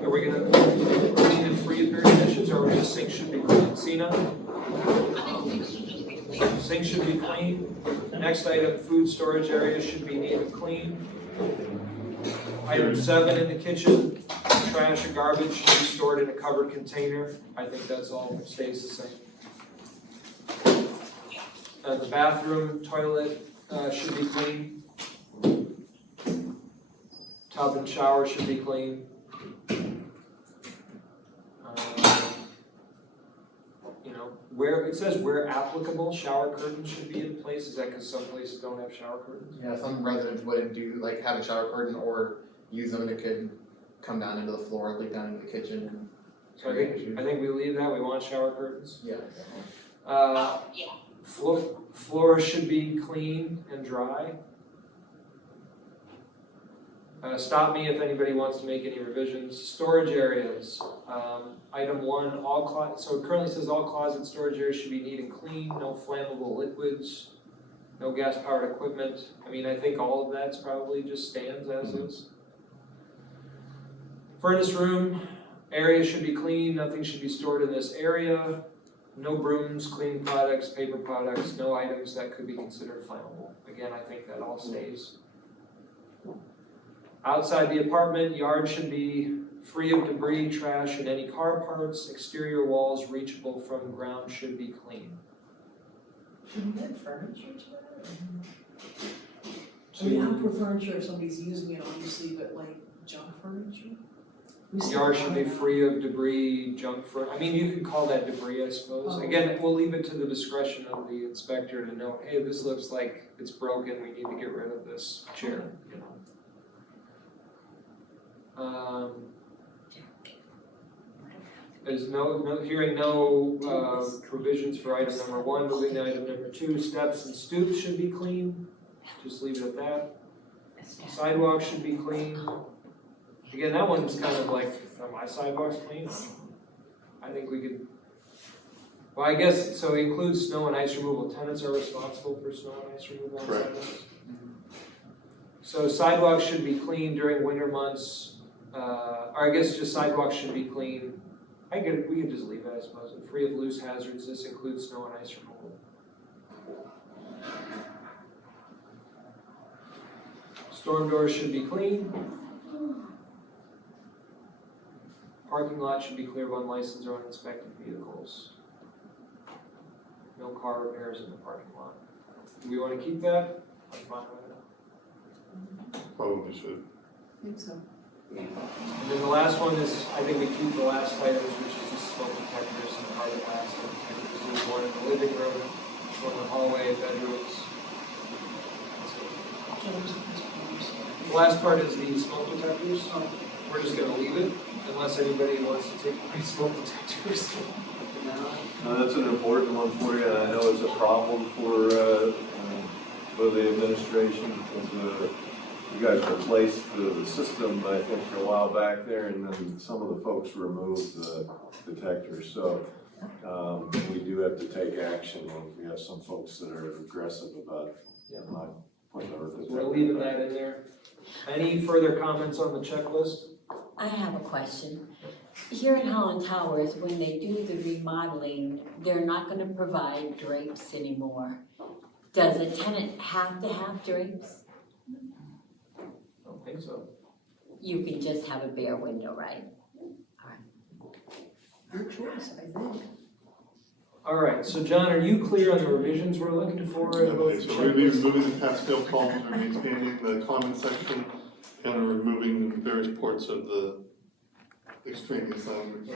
Are we gonna clean and free of conditions, or just sinks should be clean? Sina? I think things should just be clean. Sinks should be clean. Next item, food storage areas should be neat and clean. Item 7 in the kitchen, trash and garbage should be stored in a covered container. I think that's all stays the same. The bathroom, toilet should be clean. Tub and shower should be clean. Where it says where applicable, shower curtains should be in place. Is that because some places don't have shower curtains? Yeah, some residents wouldn't have a shower curtain or use them, and it could come down into the floor, leak down into the kitchen. So I think we leave that. We want shower curtains. Yeah. Yeah. Floors should be clean and dry. Stop me if anybody wants to make any revisions. Storage areas. Item 1, so it currently says all closet storage areas should be neat and clean, no flammable liquids, no gas-powered equipment. I mean, I think all of that's probably just stands as is. Furnace room area should be clean, nothing should be stored in this area. No brooms, cleaning products, paper products, no items that could be considered flammable. Again, I think that all stays. Outside the apartment, yard should be free of debris, trash, and any car parts. Exterior walls reachable from the ground should be clean. Should we add furniture to that? I mean, I prefer furniture if somebody's using it, obviously, but like junk furniture? Yard should be free of debris, junk I mean, you can call that debris, I suppose. Oh. Again, we'll leave it to the discretion of the inspector to know, hey, this looks like it's broken, we need to get rid of this chair, you know. There's hearing no provisions for item number 1, moving to item number 2, steps and stoops should be clean, just leave it at that. Sidewalks should be clean. Again, that one's kind of like, are my sidewalks clean? I think we could, well, I guess, so it includes snow and ice removal. Tenants are responsible for snow and ice removal on Correct. sidewalks. So sidewalks should be clean during winter months, or I guess just sidewalks should be clean. We could just leave it, I suppose, and free of loose hazards. This includes snow and ice removal. Storm doors should be clean. Parking lot should be clear of unlicensed or uninspected vehicles. No car repairs in the parking lot. Do we want to keep that? I'm fine with it. Probably should. I think so. And then the last one is, I think we keep the last items, which is just smoke detectors and carbon blast detectors. There's one in the living room, one in the hallway, bedrooms. The last part is the smoke detectors. We're just gonna leave it unless anybody wants to take my smoke detectors. That's an important one for you, and I know it's a problem for the administration, because you guys replaced the system, I think, for a while back there, and then some of the folks removed the detectors, so we do have to take action, and we have some folks that are aggressive about not putting our detectors. We're leaving that in there. Any further comments on the checklist? I have a question. Here in Holland Towers, when they do the remodeling, they're not gonna provide drapes anymore. Does a tenant have to have drapes? I don't think so. You can just have a bare window, right? Your choice, I think. All right, so John, are you clear on the revisions we're looking for? in both So we're removing checklists? the pass-fail columns, we're expanding the comment section, and we're removing various parts of the extraneous language.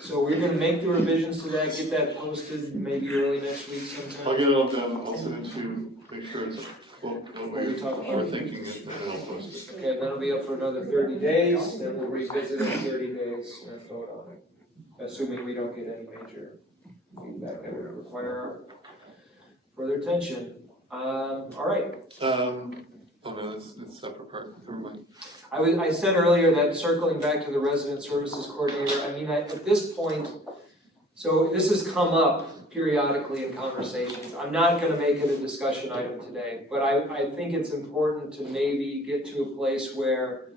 So we're gonna make the revisions to that, get that posted maybe early next week sometime? I'll get it all done, I'll send it to, make sure it's what What we talked about. we're thinking, and then I'll post it. Okay, that'll be up for another 30 days, then we'll revisit it in 30 days and vote on it. Assuming we don't get any major feedback that would require further attention. All right, Oh no, it's separate part, never mind. I said earlier that circling back to the resident services coordinator, I mean, at this point, so this has come up periodically in conversations. I'm not gonna make it a discussion item today, but I think it's important to maybe get to a place where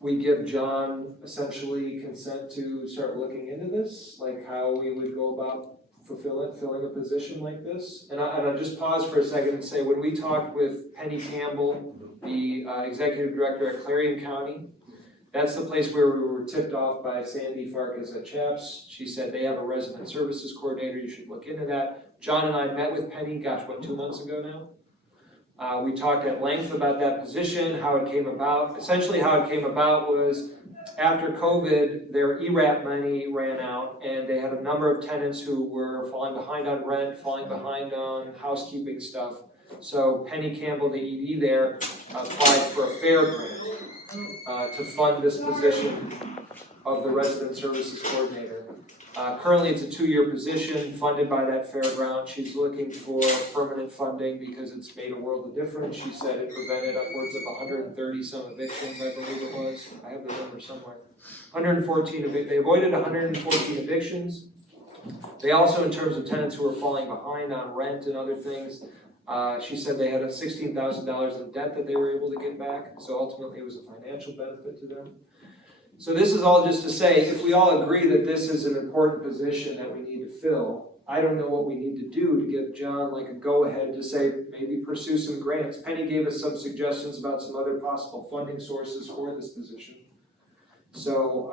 we give John essentially consent to start looking into this, like how we would go about filling a position like this. And I'll just pause for a second and say, when we talked with Penny Campbell, the executive director at Clarion County, that's the place where we were tipped off by Sandy Farkas at CHAPS. She said they have a resident services coordinator, you should look into that. John and I met with Penny, 2 months ago now? We talked at length about that position, how it came about. Essentially how it came about was after COVID, their ERAP money ran out and they had a number of tenants who were falling behind on rent, falling behind on housekeeping stuff. So Penny Campbell, the ED there, applied for a fair grant to fund this position of the resident services coordinator. Currently, it's a 2-year position funded by that fairground. She's looking for permanent funding because it's made a world of difference. She said it prevented upwards of 130 some evictions, I believe it was. I have the number somewhere. They avoided 114 evictions. They also, in terms of tenants who were falling behind on rent and other things, she said they had $16,000 in debt that they were able to get back, so ultimately it was a financial benefit to them. So this is all just to say, if we all agree that this is an important position that we need to fill, I don't know what we need to do to give John like a go-ahead to say, maybe pursue some grants. Penny gave us some suggestions about some other possible funding sources for this position. So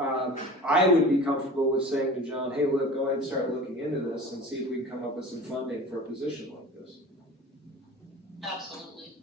I would be comfortable with saying to John, hey, look, go ahead and start looking into this and see if we can come up with some funding for a position like this. Absolutely.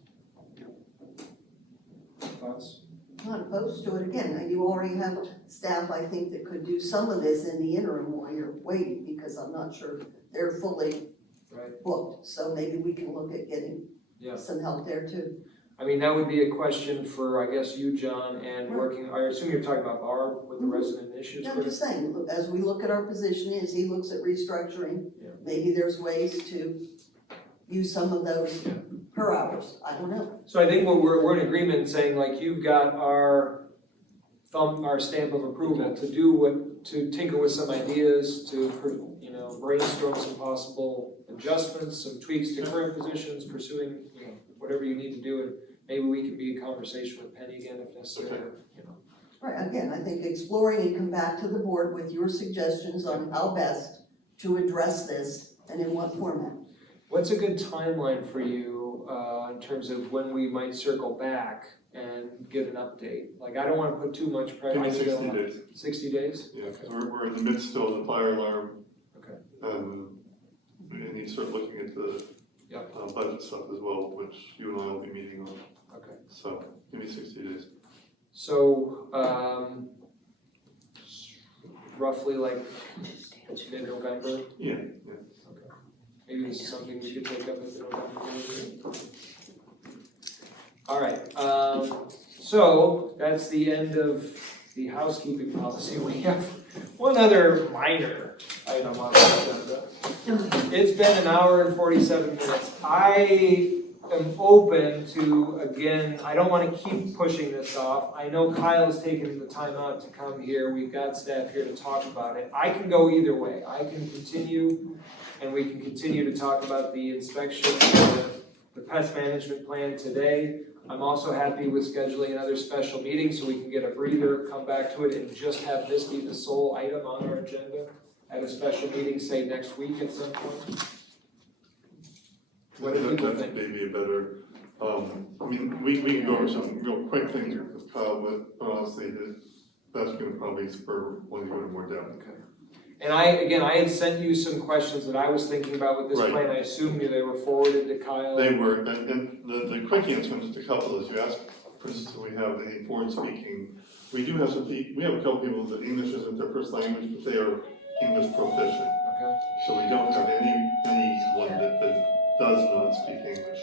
Thoughts? Not opposed to it. Again, you already have staff, I think, that could do some of this in the interim while you're waiting, because I'm not sure they're fully Right. booked. So maybe we can look at getting Yeah. some help there too. I mean, that would be a question for, I guess, you, John, and working, I assume you're talking about Barb with the resident issues. No, I'm just saying, look, as we look at our position, as he looks at restructuring, Yeah. maybe there's ways to use some of those Yeah. per hours. I don't know. So I think what we're in agreement saying, like, you've got our stamp of approval to do what, to tinker with some ideas, to, you know, brainstorm some possible adjustments, some tweaks to current positions, pursuing, you know, whatever you need to do, and maybe we can be in conversation with Penny again if necessary, you know. Right, again, I think exploring and come back to the board with your suggestions on how best to address this and in what format. What's a good timeline for you, in terms of when we might circle back and get an update? Like, I don't wanna put too much pressure. Give me 60 days. 60 days? Yeah, because we're in the midst still of the fire alarm. Okay. We need to start looking at the Yep. budget stuff as well, which you and I will be meeting on. Okay. So, give me 60 days. So, roughly like mid-November? Yeah. Okay. Maybe this is something we could take up at the November meeting. All right, so that's the end of the housekeeping policy. We have one other minor item on the agenda. It's been an hour and 47 minutes. I am open to, again, I don't want to keep pushing this off. I know Kyle's taken the time out to come here. We've got staff here to talk about it. I can go either way. I can continue, and we can continue to talk about the inspection, the pest management plan today. I'm also happy with scheduling another special meeting so we can get a breather, come back to it, and just have this be the sole item on our agenda at a special meeting, say next week at some point. What do people think? Maybe a better, I mean, we can go over some real quick things here with Kyle, but honestly, that's gonna probably spur one to go to more depth. Okay. And I had sent you some questions that I was thinking about with this Right. plan. I assume they were forwarded to Kyle. They were, and the quick answer, just a couple, is you asked, for instance, we have the foreign speaking. We do have we have a couple people that English isn't their first language, but they are English proficient. Okay. So we don't have anyone that does not speak English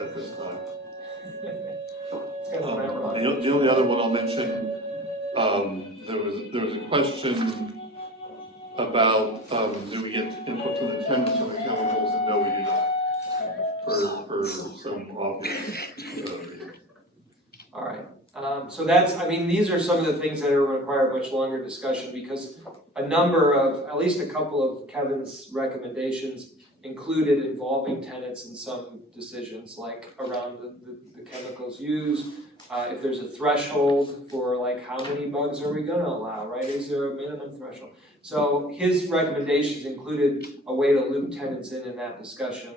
at this time. It's kind of whatever. The only other one I'll mention, there was a question about, do we get input from the tenants on the chemicals, and no, we do not. For some obvious reasons. All right, so that's, I mean, these are some of the things that require much longer discussion because a number of, at least a couple of Kevin's recommendations included involving tenants in some decisions, like around the chemicals used, if there's a threshold for like how many bugs are we gonna allow, right? Is there a minimum threshold? So his recommendations included a way to loop tenants in that discussion.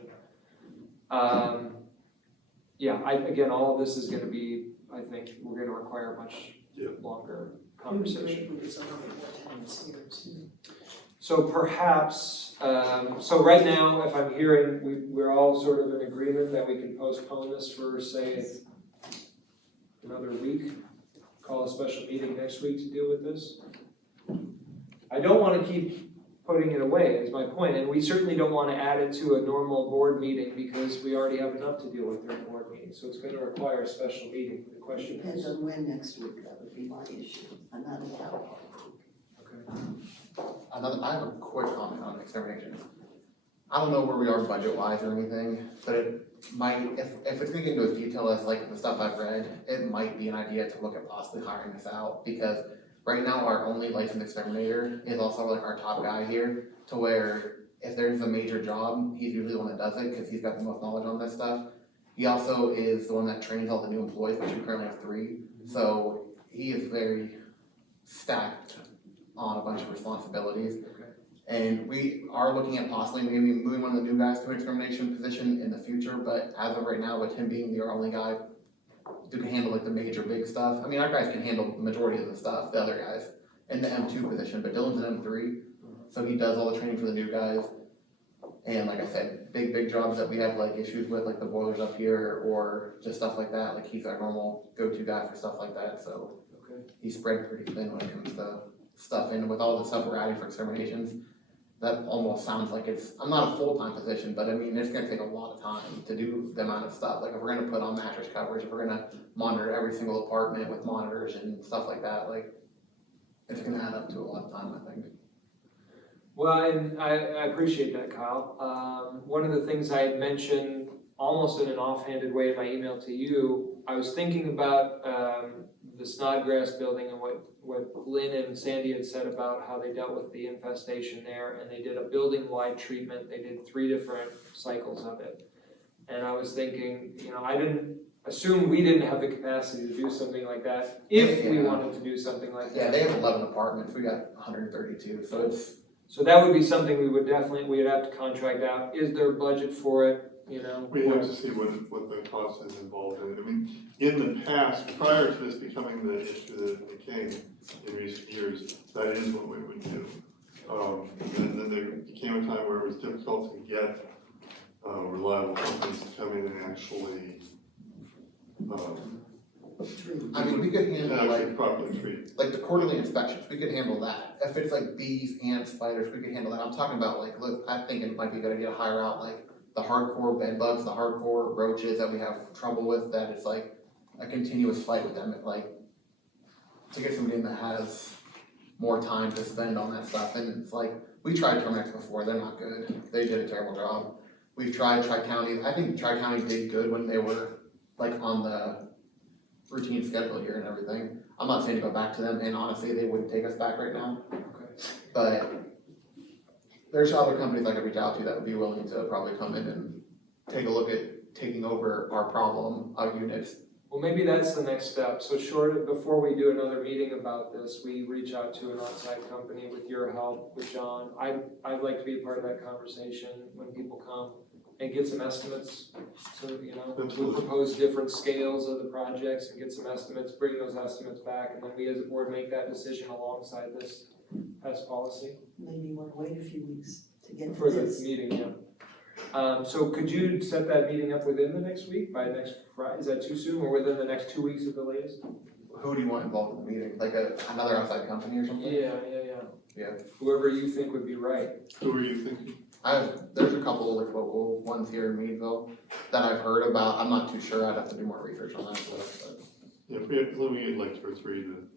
Again, all of this is gonna be, I think, we're gonna require a much longer conversation. So perhaps, so right now, if I'm hearing, we're all sort of in agreement that we can postpone this for, say, another week, call a special meeting next week to deal with this. I don't want to keep putting it away, is my point, and we certainly don't want to add it to a normal board meeting because we already have enough to deal with during board meetings, so it's going to require a special meeting. The question Depends is. on when next week, that would be my issue. I'm not in town. Okay. I have a quick comment on extermination. I don't know where we are budget-wise or anything, but it might, if it's gonna get into a detail as like the stuff I've read, it might be an idea to look at possibly hiring this out, because right now, our only licensed exterminator is also like our top guy here, to where if there's a major job, he's usually the one that does it, cause he's got the most knowledge on this stuff. He also is the one that trains all the new employees, which we currently have 3, so he is very stacked on a bunch of responsibilities. And we are looking at possibly maybe moving one of the new guys to an extermination position in the future, but as of right now, with him being the only guy who can handle like the major big stuff, I mean, our guys can handle the majority of the stuff, the other guys, in the M2 position, but Dylan's an M3, so he does all the training for the new guys. And like I said, big jobs that we have like issues with, like the boilers up here, or just stuff like that, like he's our normal go-to guy for stuff like that, so. He's spread pretty thin when it comes to stuff, and with all the stuff we're adding for exterminations, that almost sounds like it's, I'm not a full-time position, but I mean, it's gonna take a lot of time to do the amount of stuff, like if we're gonna put on mattress coverage, if we're gonna monitor every single apartment with monitors and stuff like that, like, it's gonna add up to a lot of time, I think. Well, and I appreciate that, Kyle. One of the things I had mentioned, almost in an offhanded way in my email to you, I was thinking about the Snodgrass building and what Lynn and Sandy had said about how they dealt with the infestation there, and they did a building-wide treatment. They did 3 different cycles of it. And I was thinking, you know, I didn't assume we didn't have the capacity to do something like that if we wanted to do something like that. Yeah, they have 11 apartments, we got 132, so it's. So that would be something we'd have to contract out. Is there a budget for it, you know? We have to see what the cost is involved in it. I mean, in the past, prior to this becoming the issue that it became in recent years, that is what we would do. And then there came a time where it was difficult to get reliable companies to come in and actually I mean, we could handle like, properly treat. like the quarterly inspections, we could handle that. If it's like bees, ants, spiders, we could handle that. I'm talking about like, look, I think it might be a good idea to hire out like the hardcore bed bugs, the hardcore roaches that we have trouble with, that it's like a continuous fight with them. Like, to get somebody in that has more time to spend on that stuff. And it's like, we tried Terminex before, they're not good. They did a terrible job. We've tried Tri-County. I think Tri-County did good when they were like on the routine schedule here and everything. I'm not saying to go back to them, and honestly, they wouldn't take us back right now. But there's other companies I could reach out to that would be willing to probably come in and take a look at taking over our problem units. Well, maybe that's the next step. So before we do another meeting about this, we reach out to an outside company with your help, with John. I'd like to be a part of that conversation when people come and get some estimates. So, you know, we'll propose different scales of the projects and get some estimates, bring those estimates back, and then we as a board make that decision alongside this pest policy. Maybe you wanna wait a few weeks to get For to the this. meeting, yeah. So could you set that meeting up within the next week, by next Friday? Is that too soon, or within the next 2 weeks at the latest? Who do you want involved in the meeting? Like another outside company or something? Yeah. Whoever you think would be right. Who are you thinking? There's a couple like local ones here in Meadville that I've heard about. I'm not too sure. I'd have to do more research on that stuff, but. Yeah, if we had, let me get like 2 or 3 to.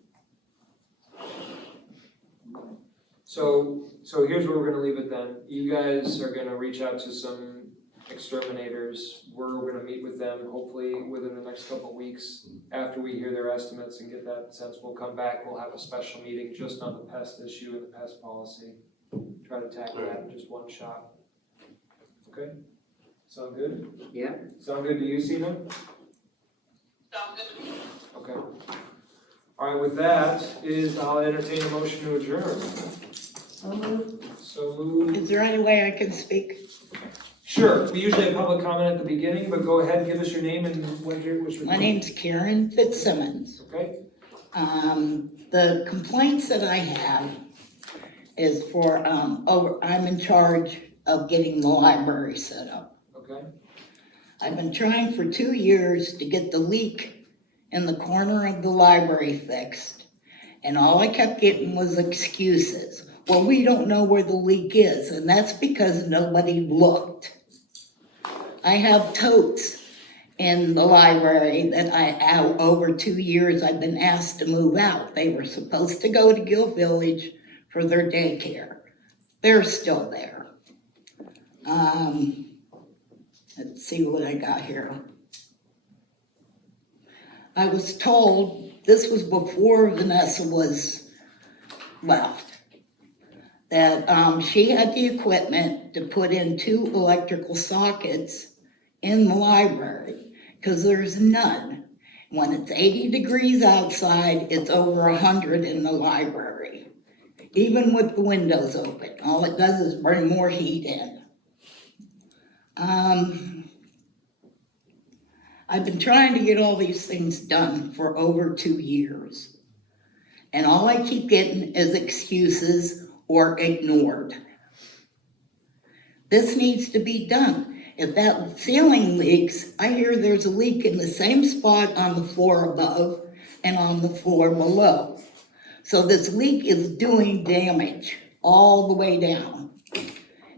So here's where we're gonna leave it then. You guys are gonna reach out to some exterminators. We're gonna meet with them hopefully within the next couple of weeks. After we hear their estimates and get that sense, we'll come back, we'll have a special meeting just on the pest issue and the pest policy. Try to tackle that in just one shot. Okay? Sound good? Yeah. Sound good to you, Sina? Sounds good to me. Okay. All right, with that I'll entertain a motion to adjourn. So moved. Is there any way I can speak? Sure, we usually have public comment at the beginning, but go ahead, give us your name and which. My name's Karen Fitzsimmons. Okay. The complaints that I have is for, I'm in charge of getting the library set up. Okay. I've been trying for 2 years to get the leak in the corner of the library fixed, and all I kept getting was excuses. Well, we don't know where the leak is, and that's because nobody looked. I have totes in the library that over 2 years I've been asked to move out. They were supposed to go to Gill Village for their daycare. They're still there. Let's see what I got here. I was told, this was before Vanessa was left. That, she had the equipment to put in 2 electrical sockets in the library, because there's none. When it's 80 degrees outside, it's over 100 in the library. Even with the windows open, all it does is bring more heat in. I've been trying to get all these things done for over 2 years. And all I keep getting is excuses or ignored. This needs to be done. If that ceiling leaks, I hear there's a leak in the same spot on the floor above and on the floor below. So this leak is doing damage all the way down.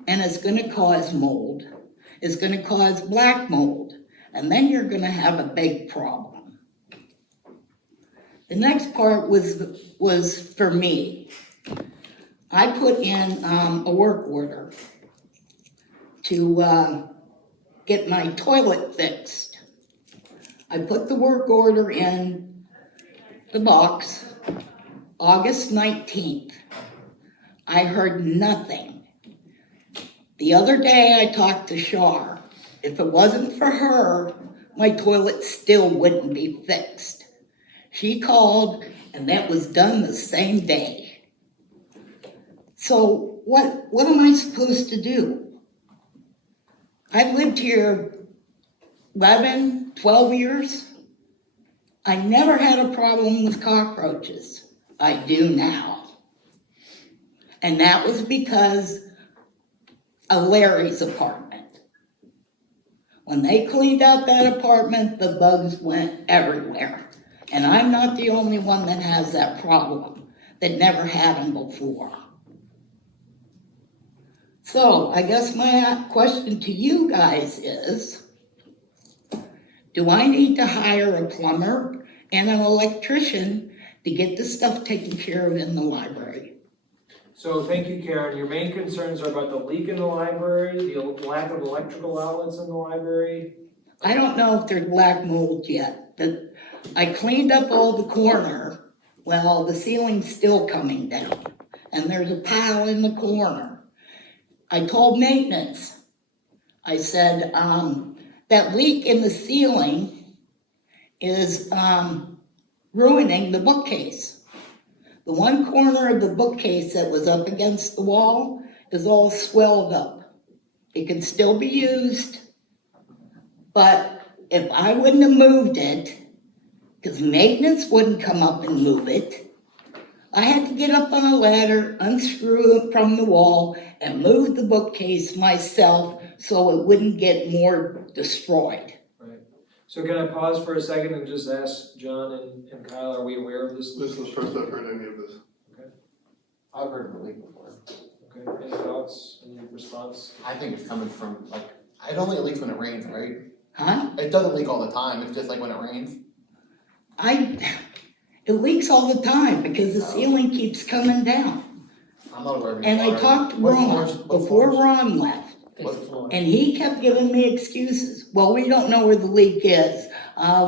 And it's gonna cause mold. It's gonna cause black mold. And then you're gonna have a big problem. The next part was for me. I put in a work order to get my toilet fixed. I put the work order in the box August 19th. I heard nothing. The other day I talked to Shar. If it wasn't for her, my toilet still wouldn't be fixed. She called and that was done the same day. So what am I supposed to do? I've lived here 11, 12 years. I never had a problem with cockroaches. I do now. And that was because of Larry's apartment. When they cleaned out that apartment, the bugs went everywhere. And I'm not the only one that has that problem, that never had them before. So I guess my question to you guys is, do I need to hire a plumber and an electrician to get the stuff taken care of in the library? So thank you, Karen. Your main concerns are about the leak in the library, the lack of electrical outlets in the library. I don't know if there's black mold yet, but I cleaned up all the corner. Well, the ceiling's still coming down, and there's a pile in the corner. I told maintenance, I said, that leak in the ceiling is ruining the bookcase. The one corner of the bookcase that was up against the wall is all swelled up. It can still be used, but if I wouldn't have moved it, because maintenance wouldn't come up and move it, I had to get up on a ladder, unscrew it from the wall, and move the bookcase myself so it wouldn't get more destroyed. Right. So can I pause for a second and just ask John and Kyle, are we aware of this? This is the first I've heard any of this. I've heard of a leak before. Okay, any thoughts, any response? I think it's coming from, like, it only leaks when it rains, right? Huh? It doesn't leak all the time, it's just like when it rains. It leaks all the time because the ceiling keeps coming down. I'm not aware of any And I water. talked to What Ron floors- what before floors? Ron left, Fifth floor. and he kept giving me excuses. Well, we don't know where the leak is.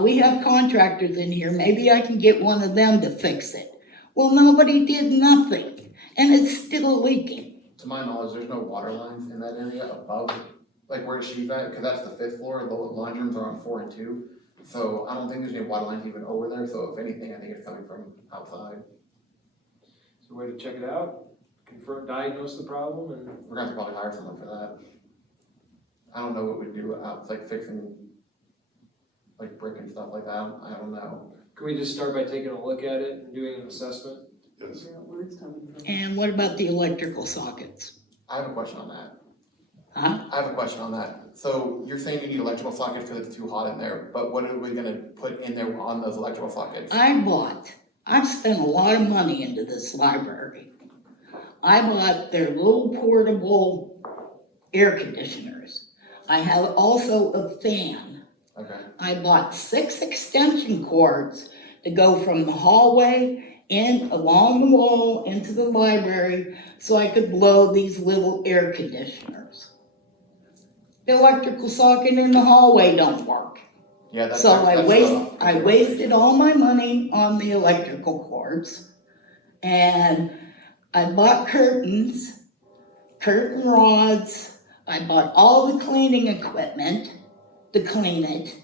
We have contractors in here, maybe I can get one of them to fix it. Well, nobody did nothing, and it's still leaking. To my knowledge, there's no water lines in that area above, like where she's at, because that's the 5th floor, the laundry rooms are on 4 and 2. So I don't think there's any water lines even over there, so if anything, I think it's coming from outside. So way to check it out, confirm, diagnose the problem, and We're gonna have to probably hire someone for that. I don't know what we'd do, like fixing, like brick and stuff like that, I don't know. can we just start by taking a look at it and doing an assessment? Yes. Figure out where it's coming from. And what about the electrical sockets? I have a question on that. Huh? I have a question on that. So you're saying you need electrical sockets because it's too hot in there, but what are we gonna put in there on those electrical sockets? I've spent a lot of money into this library. I bought their little portable air conditioners. I have also a fan. Okay, I bought 6 extension cords to go from the hallway in along the wall into the library so I could blow these little air conditioners. The electrical socket in the hallway don't work. yeah, that's. So that's I wasted all my money on the electrical cords. And I bought curtains, curtain rods, I bought all the cleaning equipment to clean it.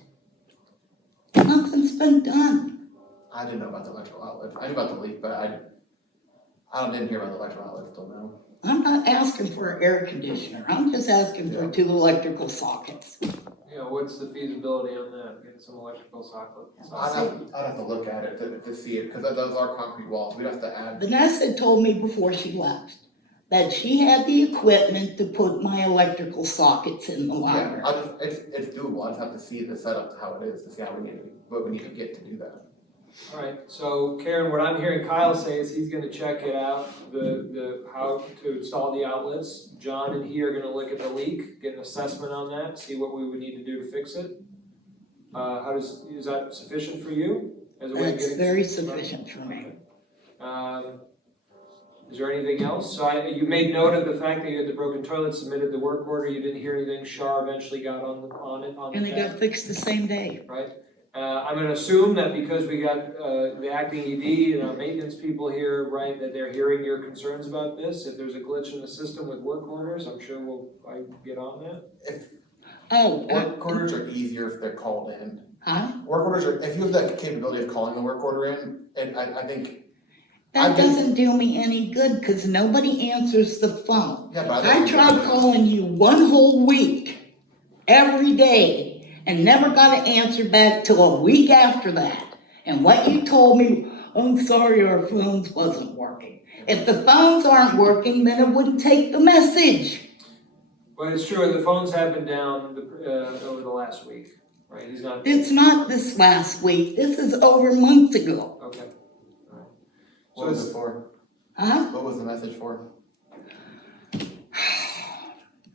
Nothing's been done. I didn't know about the electrical outlet. I knew about the leak, but I didn't hear about the electrical outlet till now. I'm not asking for an air conditioner, I'm just asking for 2 electrical sockets. Yeah, what's the feasibility on that? Get some electrical sockets? I'd have to look at it to see it, because those are concrete walls. We'd have to add. Vanessa told me before she left that she had the equipment to put my electrical sockets in the library. Yeah, it's doable. I just have to see the setup, how it is, to see what we need to get to do that. All right, so Karen, what I'm hearing Kyle say is he's gonna check it out, how to install the outlets. John and he are gonna look at the leak, get an assessment on that, see what we would need to do to fix it. Is that sufficient for you as a way of That's getting? very sufficient for me. Is there anything else? So you made note of the fact that you had the broken toilet, submitted the work order, you didn't hear anything, Shar eventually got on the And they got fixed the same day. right? I'm gonna assume that because we got, the acting ED and our maintenance people here, right, that they're hearing your concerns about this. If there's a glitch in the system with work orders, I'm sure I get on that. Work orders are easier if they're called in. Huh? Work orders are, if you have the capability of calling the work order in, and I think. That doesn't do me any good, because nobody answers the phone. Yeah, but I tried calling you 1 whole week, every day, and never got an answer back till a week after that. And what you told me, I'm sorry, our phones wasn't working. If the phones aren't working, then it wouldn't take the message. But it's true, the phones have been down over the last week, right? He's not. It's not this last week, this is over months ago. Okay. All right. What was it for? Huh? What was the message for?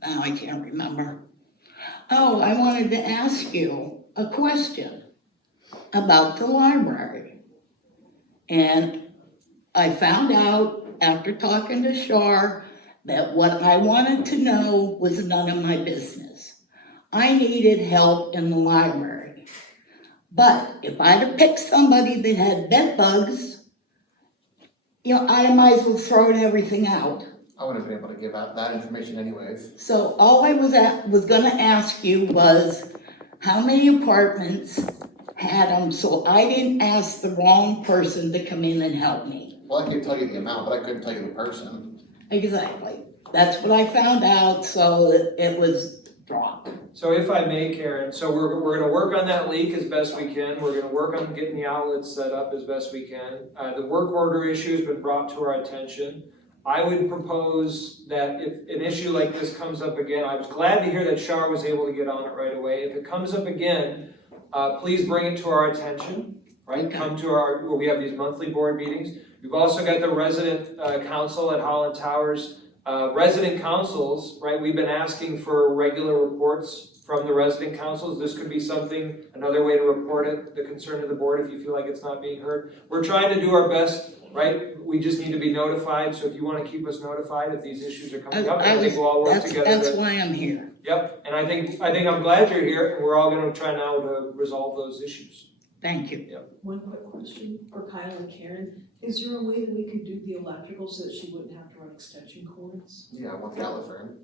Now I can't remember. Oh, I wanted to ask you a question about the library. And I found out after talking to Shar that what I wanted to know was none of my business. I needed help in the library. But if I'd have picked somebody that had bed bugs, I might as well throw everything out. I wouldn't have been able to give out that information anyways. So all I was gonna ask you was, how many apartments had them, so I didn't ask the wrong person to come in and help me. Well, I could tell you the amount, but I couldn't tell you the person. Exactly. That's what I found out, so it was dropped. So if I may, Karen, so we're gonna work on that leak as best we can. We're gonna work on getting the outlets set up as best we can. The work order issue has been brought to our attention. I would propose that if an issue like this comes up again, I was glad to hear that Shar was able to get on it right away. If it comes up again, please bring it to our attention, right? Come to where we have these monthly board meetings. We've also got the resident council at Holland Towers. Resident councils, right? We've been asking for regular reports from the resident councils. This could be something, another way to report it, the concern of the board if you feel like it's not being heard. We're trying to do our best, right? We just need to be notified, so if you want to keep us notified if these issues are coming up, I think we'll all work together. That's why I'm here. Yep, and I think I'm glad you're here, and we're all gonna try now to resolve those issues. Thank you. Yep. One quick question for Kyle and Karen. Is there a way that we could do the electrical so that she wouldn't have to run extension cords? Yeah, I want the outlet for him.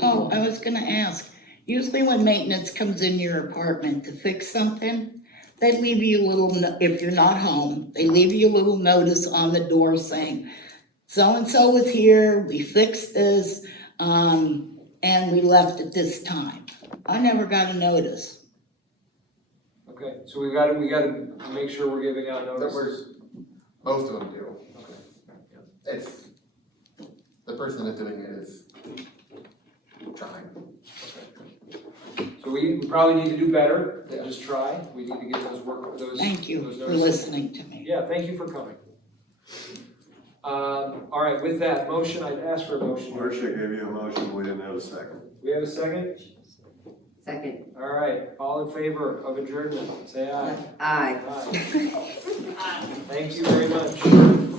Oh, I was gonna ask, usually when maintenance comes in your apartment to fix something, they leave you a little, if you're not home, they leave you a little notice on the door saying, so-and-so was here, we fixed this, and we left at this time. I never got a notice. Okay, so we gotta make sure we're giving out notices. Most of them do. Okay. It's, the person that's doing it is trying. So we probably need to do better than just try. We need to get those Thank you those for notices. listening to me. Yeah, thank you for coming. All right, with that motion, I'd ask for a motion. Marcia gave you a motion, we didn't have a second. We have a second? Second. All right, all in favor of adjournment, say aye. Aye. Aye. Thank you very much.